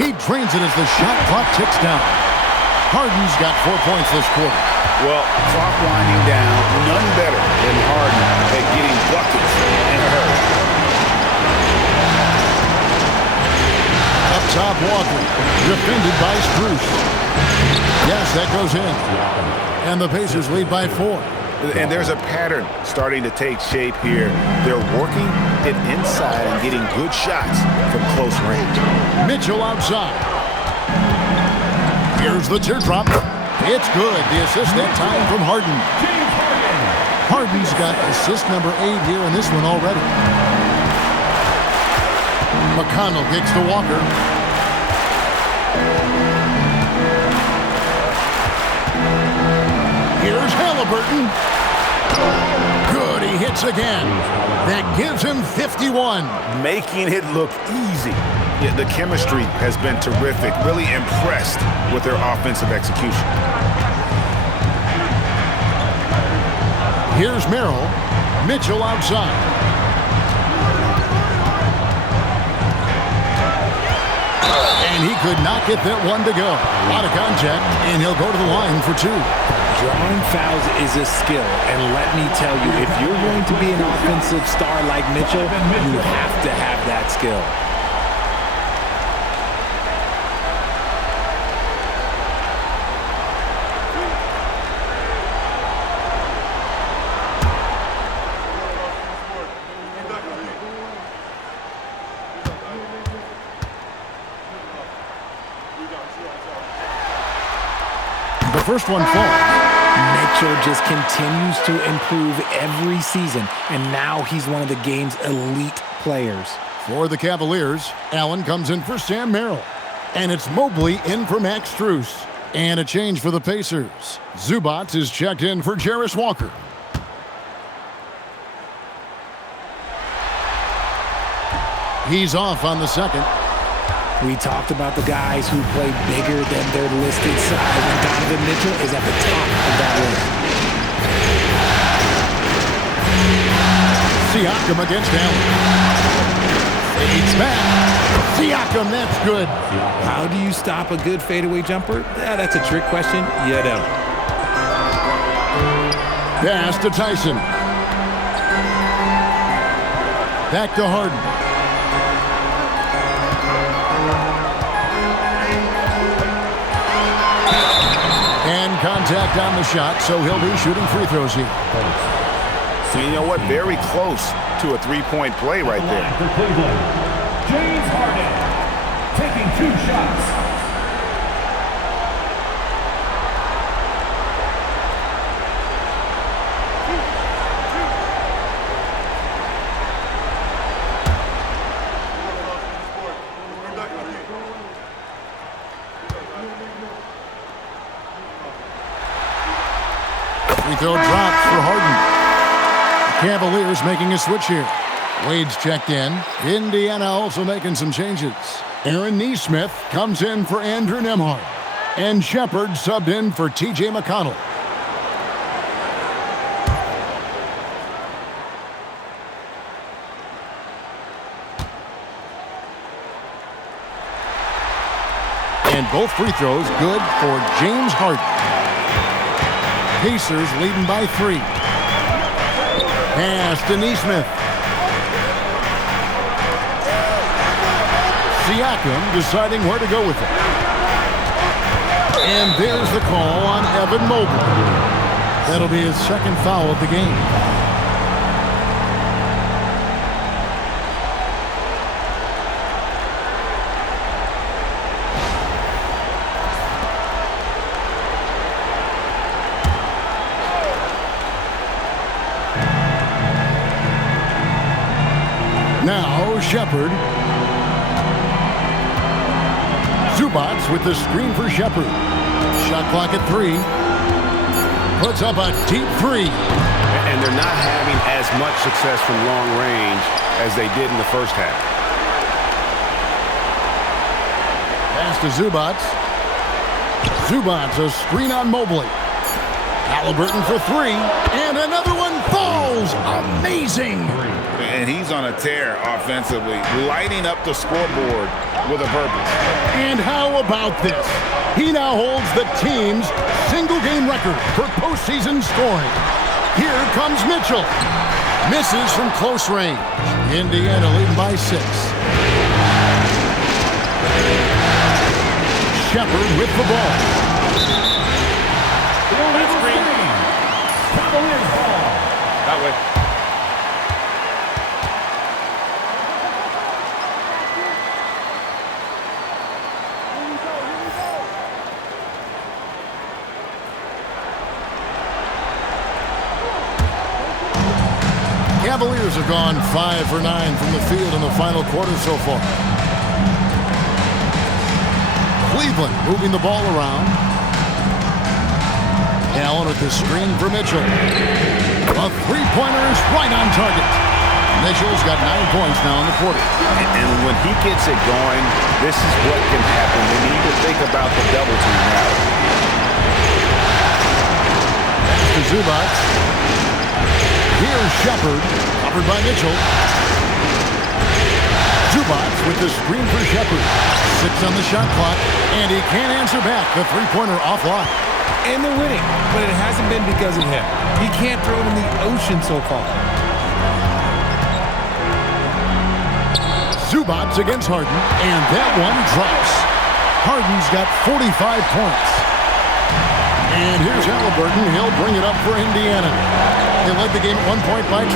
He drains it as the shot clock ticks down. Harden's got 4 points this quarter. Well, clock winding down, none better than Harden at getting buckets in a hurry. Up top, Walker, defended by Strus. Yes, that goes in. And the Pacers lead by 4. And there's a pattern starting to take shape here. They're working it inside and getting good shots from close range. Mitchell outside. Here's the teardrop. It's good. The assist that time from Harden. Harden's got assist number 8 here in this one already. McConnell kicks to Walker. Here's Halliburton. Good, he hits again. That gives him 51. Making it look easy. Yeah, the chemistry has been terrific. Really impressed with their offensive execution. Here's Merrill. Mitchell outside. And he could not get that one to go. A lot of contact, and he'll go to the line for 2. Drawing fouls is a skill, and let me tell you, if you're going to be an offensive star like Mitchell, you have to have that skill. The first one falls. Mitchell just continues to improve every season, and now he's one of the game's elite players. For the Cavaliers, Allen comes in for Sam Merrill. And it's Mobley in for Max Strus. And a change for the Pacers. Zubac is checked in for Jarris Walker. He's off on the second. We talked about the guys who play bigger than their listed size, and Donovan Mitchell is at the top of that list. Siakam against Allen. Fades back. Siakam, that's good. How do you stop a good fadeaway jumper? Yeah, that's a trick question. You don't. Pass to Tyson. Back to Harden. And contact on the shot, so he'll be shooting free throws here. So you know what? Very close to a three-point play right there. For Cleveland, James Harden taking 2 shots. Free throw dropped for Harden. The Cavaliers making a switch here. Wade's checked in. Indiana also making some changes. Aaron Nesmith comes in for Andrew Nembhard. And Shepard subbed in for T.J. McConnell. And both free throws good for James Harden. Pacers leading by 3. Pass to Neesmith. Siakam deciding where to go with it. And there's the call on Evan Mobley. That'll be his second foul of the game. Now Shepard. Zubats with the screen for Shepard. Shot clock at 3. Puts up a deep 3. And they're not having as much success from long range as they did in the first half. Pass to Zubats. Zubats, a screen on Mobley. Halliburton for 3. And another one falls. Amazing. And he's on a tear offensively, lighting up the scoreboard with a purpose. And how about this? He now holds the team's single-game record for postseason scoring. Here comes Mitchell. Misses from close range. Indiana leading by 6. Shepard with the ball. Cavaliers ball. That way. Cavaliers have gone 5 for 9 from the field in the final quarter so far. Cleveland moving the ball around. Allen with the screen for Mitchell. A three-pointer is right on target. Mitchell's got 9 points now in the quarter. And when he gets it going, this is what can happen. They need to think about the double team now. That's to Zubats. Here's Shepard, covered by Mitchell. Zubats with the screen for Shepard. 6 on the shot clock, and he can't answer back. The three-pointer offline. And they're winning, but it hasn't been because of him. He can't throw it in the ocean so far. Zubats against Harden, and that one drops. Harden's got 45 points. And here's Halliburton. He'll bring it up for Indiana. They led the game at 1 point by 20.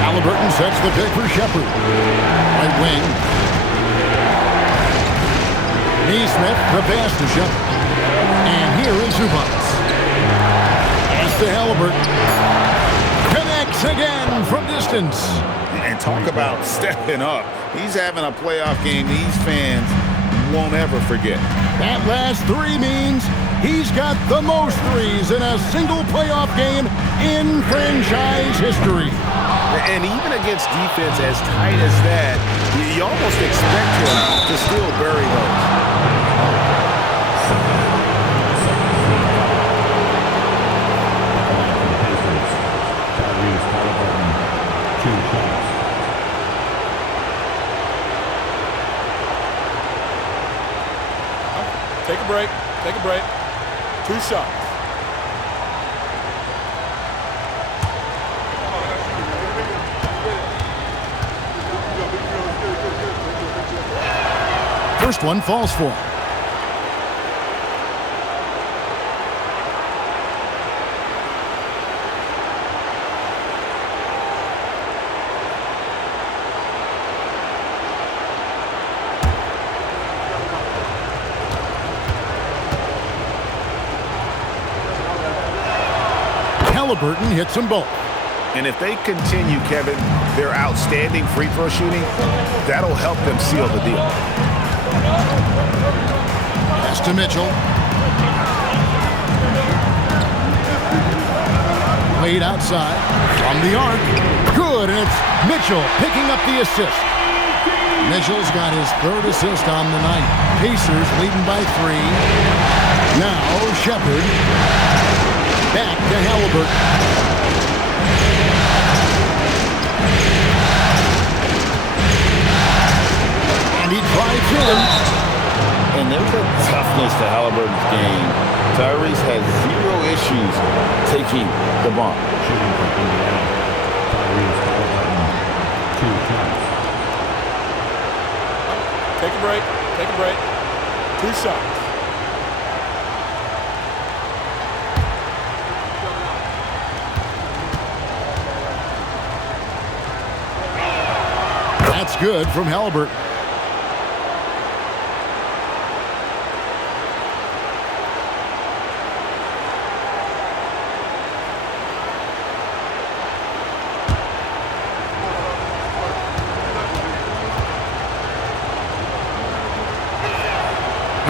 Halliburton sets the pick for Shepard. Right wing. Neesmith, the pass to Shepard. And here is Zubats. Pass to Halliburton. Connects again from distance. And talk about stepping up. He's having a playoff game these fans won't ever forget. That last 3 means he's got the most threes in a single playoff game in franchise history. And even against defense as tight as that, you almost expect him to still bury those. Take a break. Take a break. 2 shots. First one falls for him. Halliburton hits them both. And if they continue, Kevin, their outstanding free throw shooting, that'll help them seal the deal. Pass to Mitchell. Played outside from the arc. Good, and it's Mitchell picking up the assist. Mitchell's got his 3rd assist on the night. Pacers leading by 3. Now Shepard. Back to Halliburton. And he drives in. key, the bump. Shooting from Indiana, Tyrese Halliburton, 2 shots. Take a break. Take a break. 2 shots. That's good from Halliburton.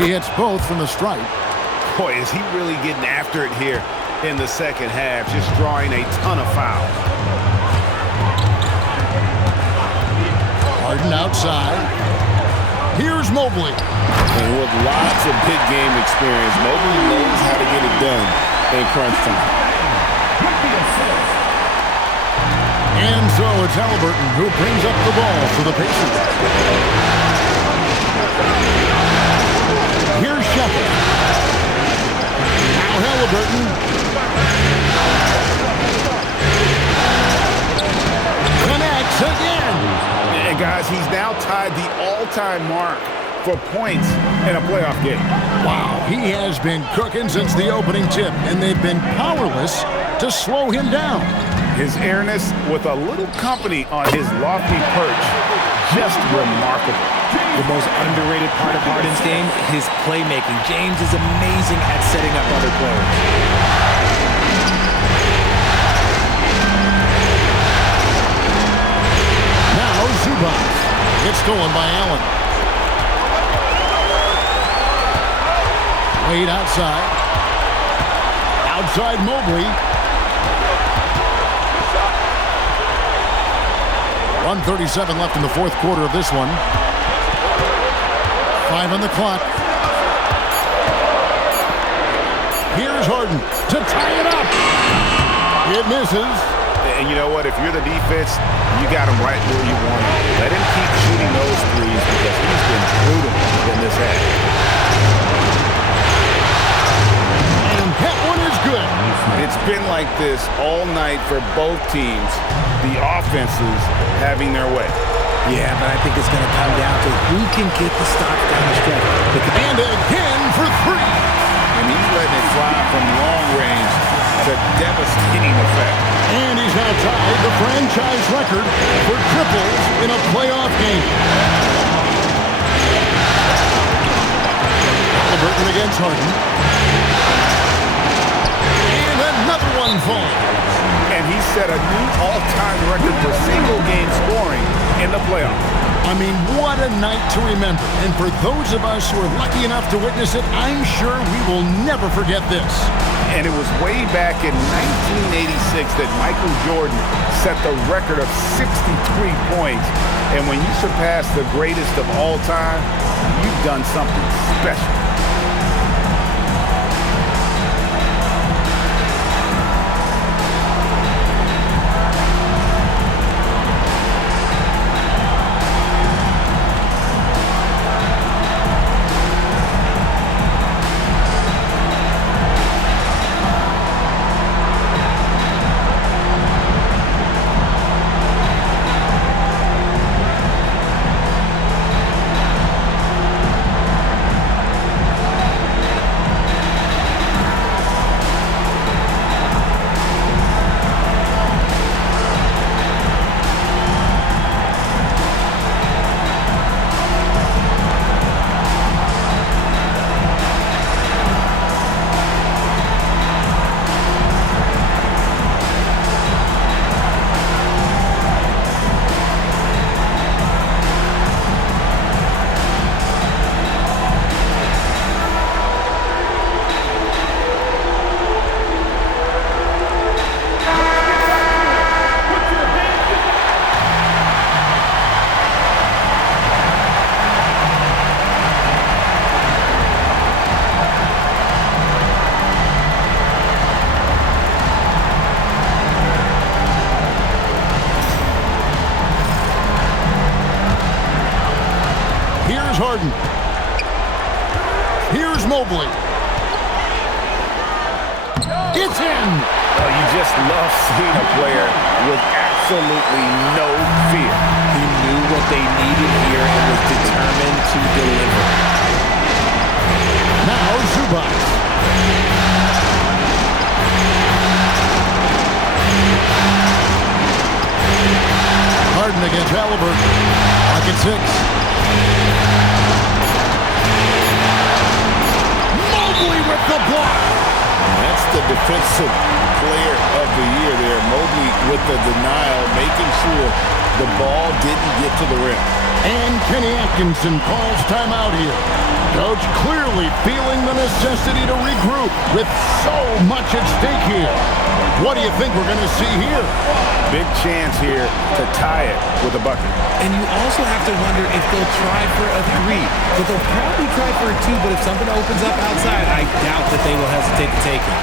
He hits both from the stripe. Boy, is he really getting after it here in the second half, just drawing a ton of fouls. Harden outside. Here's Mobley. And with lots of big game experience, Mobley knows how to get it done in crunch time. And so it's Halliburton who brings up the ball for the Pacers. Here's Shepherd. Now Halliburton. Connects again. And guys, he's now tied the all-time mark for points in a playoff game. Wow, he has been cooking since the opening tip, and they've been powerless to slow him down. His airness with a little company on his lofty perch, just remarkable. The most underrated part of Harden's game, his playmaking. James is amazing at setting up other players. Now Zubac. It's stolen by Allen. Wade outside. Outside Mobley. 1:37 left in the fourth quarter of this one. 5 on the clock. Here's Harden to tie it up. It misses. And you know what? If you're the defense, you got him right where you want him. Let him keep shooting those threes because he's been brutal in this half. And that one is good. It's been like this all night for both teams. The offenses having their way. Yeah, but I think it's going to come down to who can get the stops down the stretch. And again for 3. And he's letting it fly from long range to devastating effect. And he's now tied the franchise record for triples in a playoff game. Halliburton against Harden. And another one falls. And he set a new all-time record for single-game scoring in the playoffs. I mean, what a night to remember. And for those of us who are lucky enough to witness it, I'm sure we will never forget this. And it was way back in 1986 that Michael Jordan set the record of 63 points. And when you surpass the greatest of all time, you've done something special. Harden. Here's Mobley. It's in. You You just love seeing a player with absolutely no fear. He knew what they needed here and was determined to deliver. Now Zubac. Harden against Halliburton. Pocket 6. Mobley with the block. That's the defensive player of the year there. Mobley with the denial, making sure the ball didn't get to the rim. And Kenny Atkinson calls timeout here. Coach clearly feeling the necessity to regroup with so much at stake here. What do you think we're going to see here? Big chance here to tie it with a bucket. And you also have to wonder if they'll try for a 3. But they'll probably try for a 2, but if something opens up outside, I doubt that they will hesitate to take it.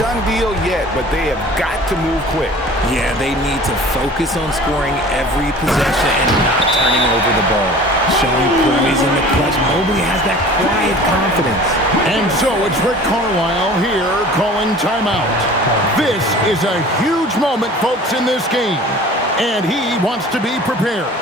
Done deal yet, but they have got to move quick. Yeah, they need to focus on scoring every possession and not turning over the ball. Showing poise in the clutch. Mobley has that quiet confidence. And so it's Rick Carlisle here calling timeout. This is a huge moment, folks, in this game. And he wants to be prepared.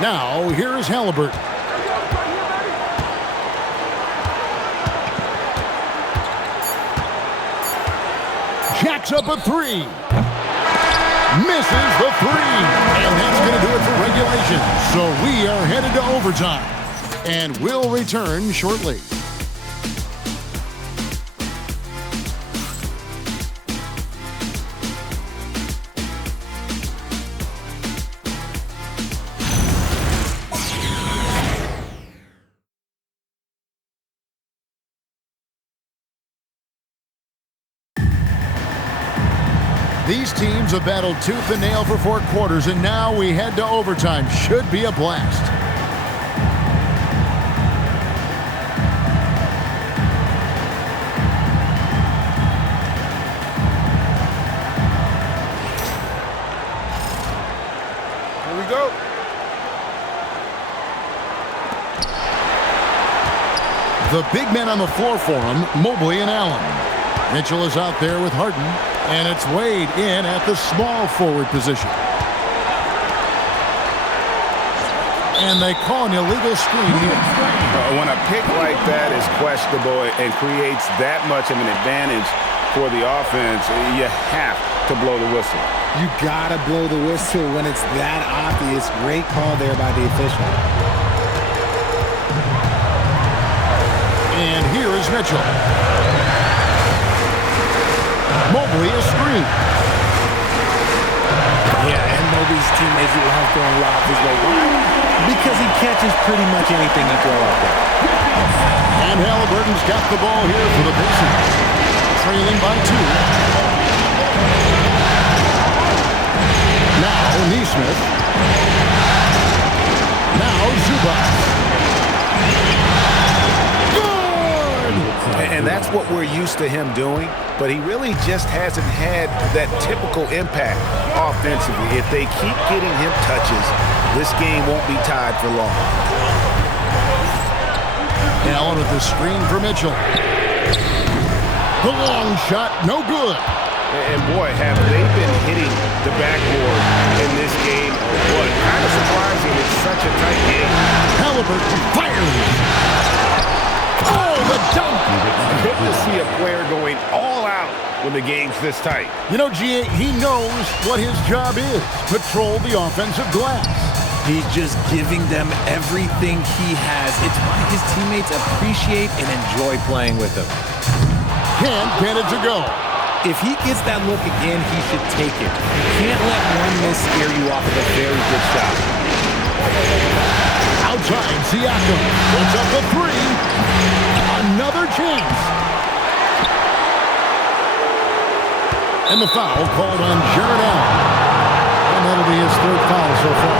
Now, here's Halliburton. Jacks up a 3. Misses the 3. And that's going to do it for regulation. So we are headed to overtime. And we'll return shortly. These teams have battled tooth and nail for 4 quarters, and now we head to overtime. Should be a blast. Here we go. The big men on the floor for him, Mobley and Allen. Mitchell is out there with Harden, and it's Wade in at the small forward position. And they call an illegal screen here. When a pick like that is questionable and creates that much of an advantage for the offense, you have to blow the whistle. You gotta blow the whistle when it's that obvious. Great call there by the official. And here is Mitchell. Mobley is screened. Yeah, and Mobley's teammates love throwing lobs his way. Why? Because he catches pretty much anything you throw out there. And Halliburton's got the ball here for the Pacers. Trailing by 2. Now Neesmith. Now Zubac. And that's what we're used to him doing, but he really just hasn't had that typical impact offensively. If they keep getting him touches, this game won't be tied for long. Allen with the screen for Mitchell. The long shot, no good. And boy, have they been hitting the backboard in this game. But kind of surprising, it's such a tight game. Halliburton fires. Oh, the dunk! Good to see a player going all out when the game's this tight. You know, G.A., he knows what his job is. Patrol the offensive glass. He's just giving them everything he has. It's why his teammates appreciate and enjoy playing with him. Can't get it to go. If he gets that look again, he should take it. Can't let one miss scare you off of a very good shot. Outside, Siakam puts up the 3. Another chance. And the foul called on Jared Allen. And that'll be his 3rd foul so far.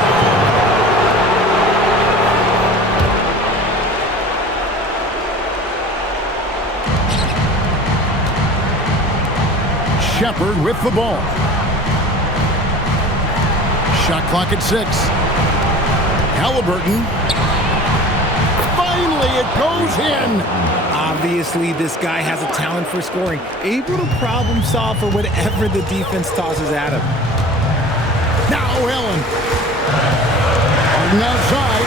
Shepard with the ball. Shot clock at 6. Halliburton. Finally, it goes in. Obviously, this guy has a talent for scoring. Able to problem solve for whatever the defense tosses at him. Now Allen. Harden outside.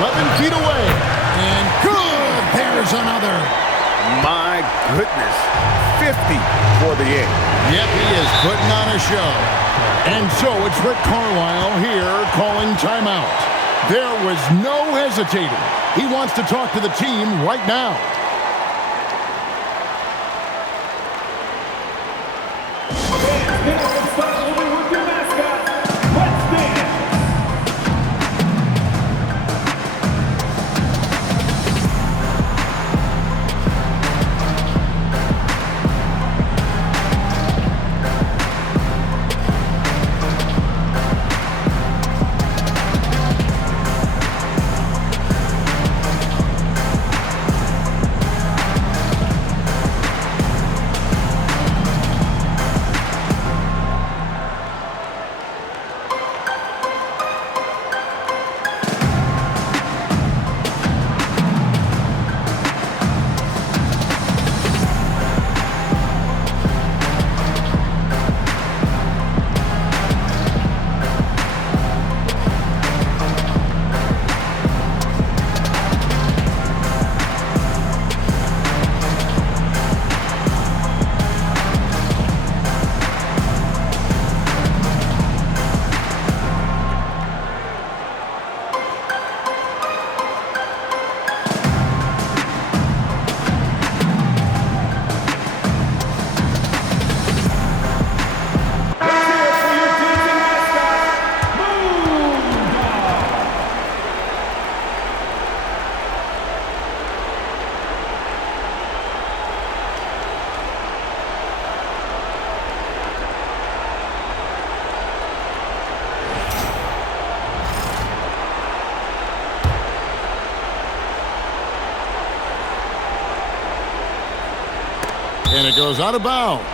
11 feet away. And good. There's another. My goodness. 50 for the game. Yep, he is putting on a show. And so it's Rick Carlisle here calling timeout. There was no hesitating. He wants to talk to the team right now. And it goes out of bounds.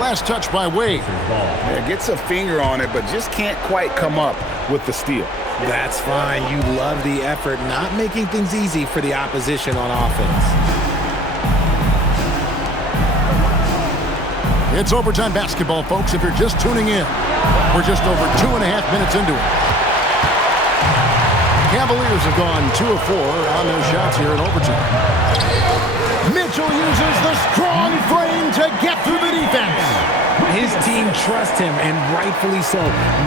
Last touch by Wade. Yeah, gets a finger on it, but just can't quite come up with the steal. That's fine. You love the effort, not making things easy for the opposition on offense. It's overtime basketball, folks, if you're just tuning in. We're just over 2.5 minutes into it. Cavaliers have gone 2 of 4 on their shots here in overtime. Mitchell uses the strong frame to get through the defense. His team trusts him, and rightfully so.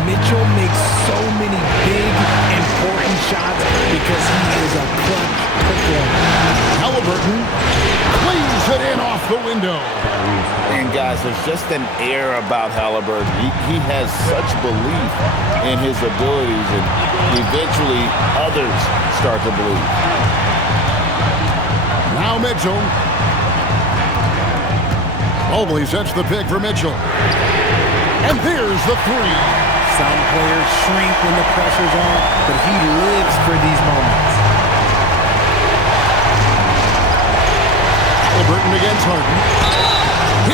Mitchell makes so many big, important shots because he is a clutch performer. Halliburton cleans it in off the window. And guys, there's just an air about Halliburton. He has such belief in his abilities, and eventually others start to believe. Now Mitchell. Mobley sets the pick for Mitchell. And there's the three. Some players shrink when the pressure's on, but he lives for these moments. Halliburton against Harden.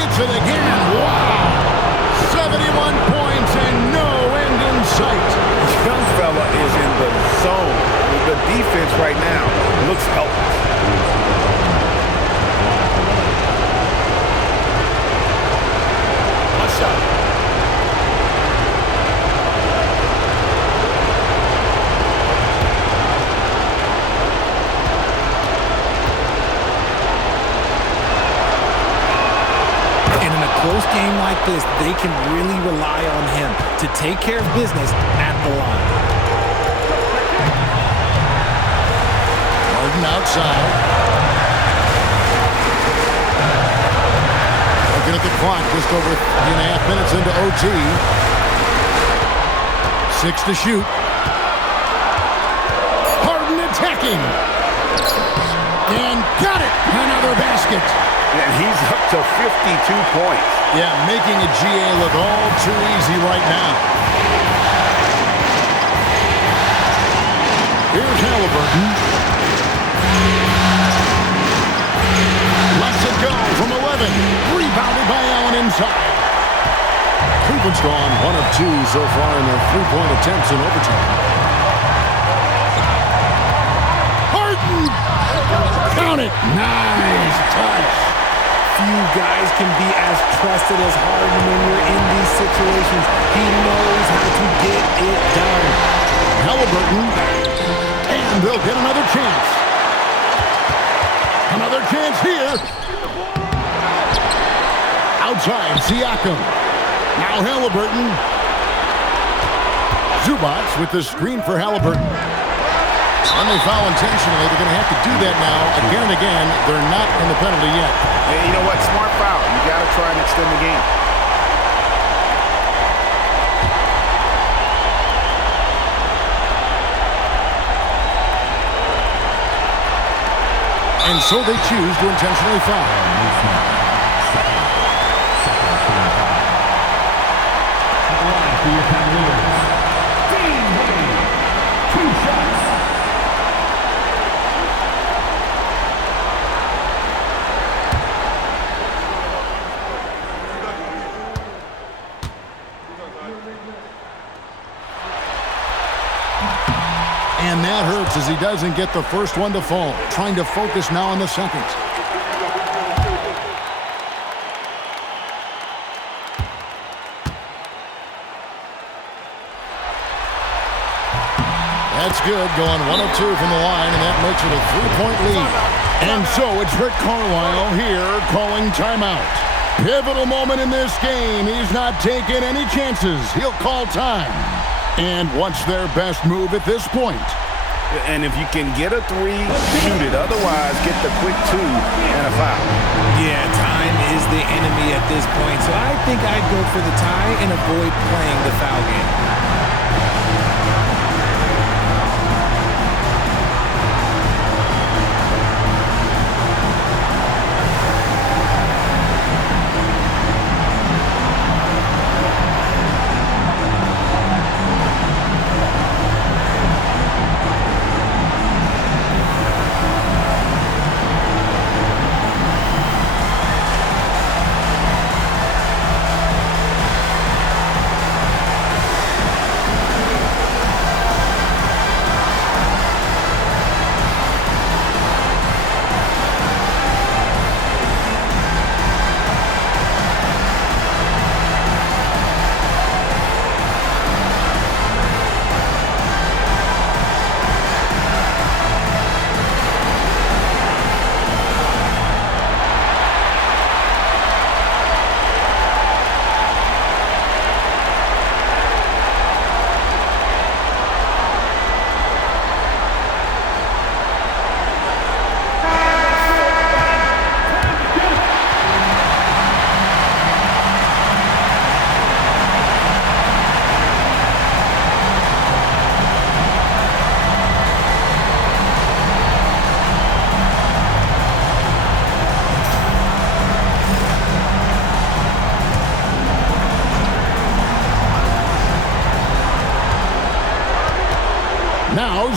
Hits it again. Wow. 71 points and no end in sight. This young fella is in the zone. The defense right now looks helpless. Close game like this, they can really rely on him to take care of business at the line. Harden outside. Looking at the clock, just over 3.5 minutes into OT. 6 to shoot. Harden attacking. And got it. Another basket. And he's up to 52 points. Yeah, making a GA look all too easy right now. Here's Halliburton. Lets it go from 11. Rebounded by Allen inside. Cleveland's gone 1 of 2 so far in their three-point attempts in overtime. Harden! Count it! Nice touch. Few guys can be as trusted as Harden when you're in these situations. He knows how to get it done. Halliburton, and they'll get another chance. Another chance here. Outside, Siakam. Now Halliburton. Zubac with the screen for Halliburton. When they foul intentionally, they're going to have to do that now again and again. They're not in the penalty yet. And you know what? Smart foul. You got to try and extend the game. And so they choose to intentionally foul. And that hurts as he doesn't get the first one to fall. Trying to focus now on the second. That's good, going 1 of 2 from the line, and that makes it a 3-point lead. And so it's Rick Carlisle here calling timeout. Pivotal moment in this game. He's not taking any chances. He'll call time. And what's their best move at this point? And if you can get a 3, shoot it. Otherwise, get the quick 2 and a foul. Yeah, time is the enemy at this point. So I think I'd go for the tie and avoid playing the foul game.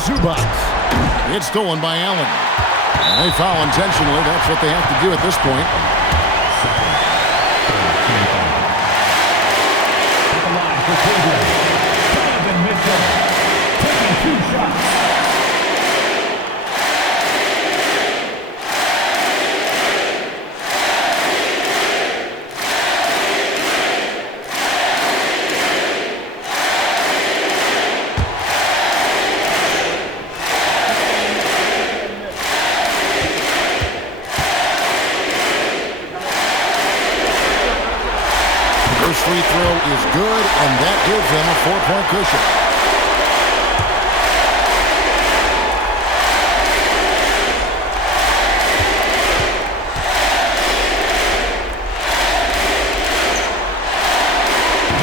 Zubac. It's stolen by Allen. And they foul intentionally. That's what they have to do at this point. At the line for Cleveland, Donovan Mitchell, taking 2 shots. First free throw is good, and that gives them a 4-point cushion.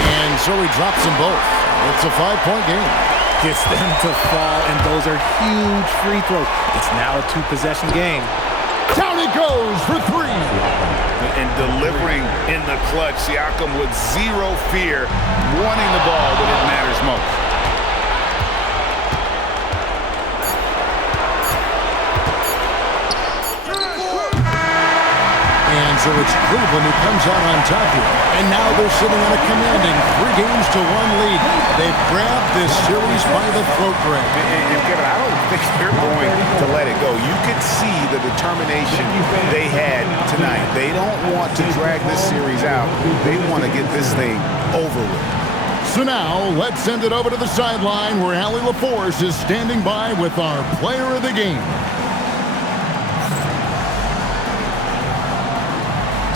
And so he drops them both. It's a 5-point game. Gets them to fall, and those are huge free throws. It's now a 2-possession game. Down it goes for 3. And delivering in the clutch, Siakam with zero fear, wanting the ball when it matters most. And so it's Cleveland who comes out on top here. And now they're sitting on a commanding 3-1 lead. They've grabbed this series by the throat grab. And Kevin, I don't think they're going to let it go. You could see the determination they had tonight. They don't want to drag this series out. They want to get this thing over with. So now, let's send it over to the sideline where Allie LaForce is standing by with our player of the game.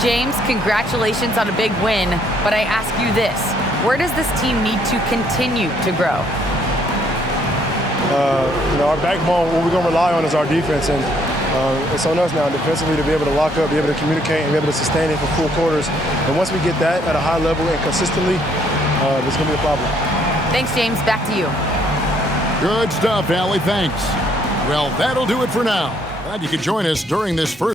James, congratulations on a big win, but I ask you this. Where does this team need to continue to grow? Our backbone, what we're going to rely on is our defense, and it's on us now defensively to be able to lock up, be able to communicate, and be able to sustain it for full quarters. And once we get that at a high level and consistently, it's going to be a problem. Thanks, James. Back to you. Good stuff, Allie. Thanks. Well, that'll do it for now. Glad you could join us during this first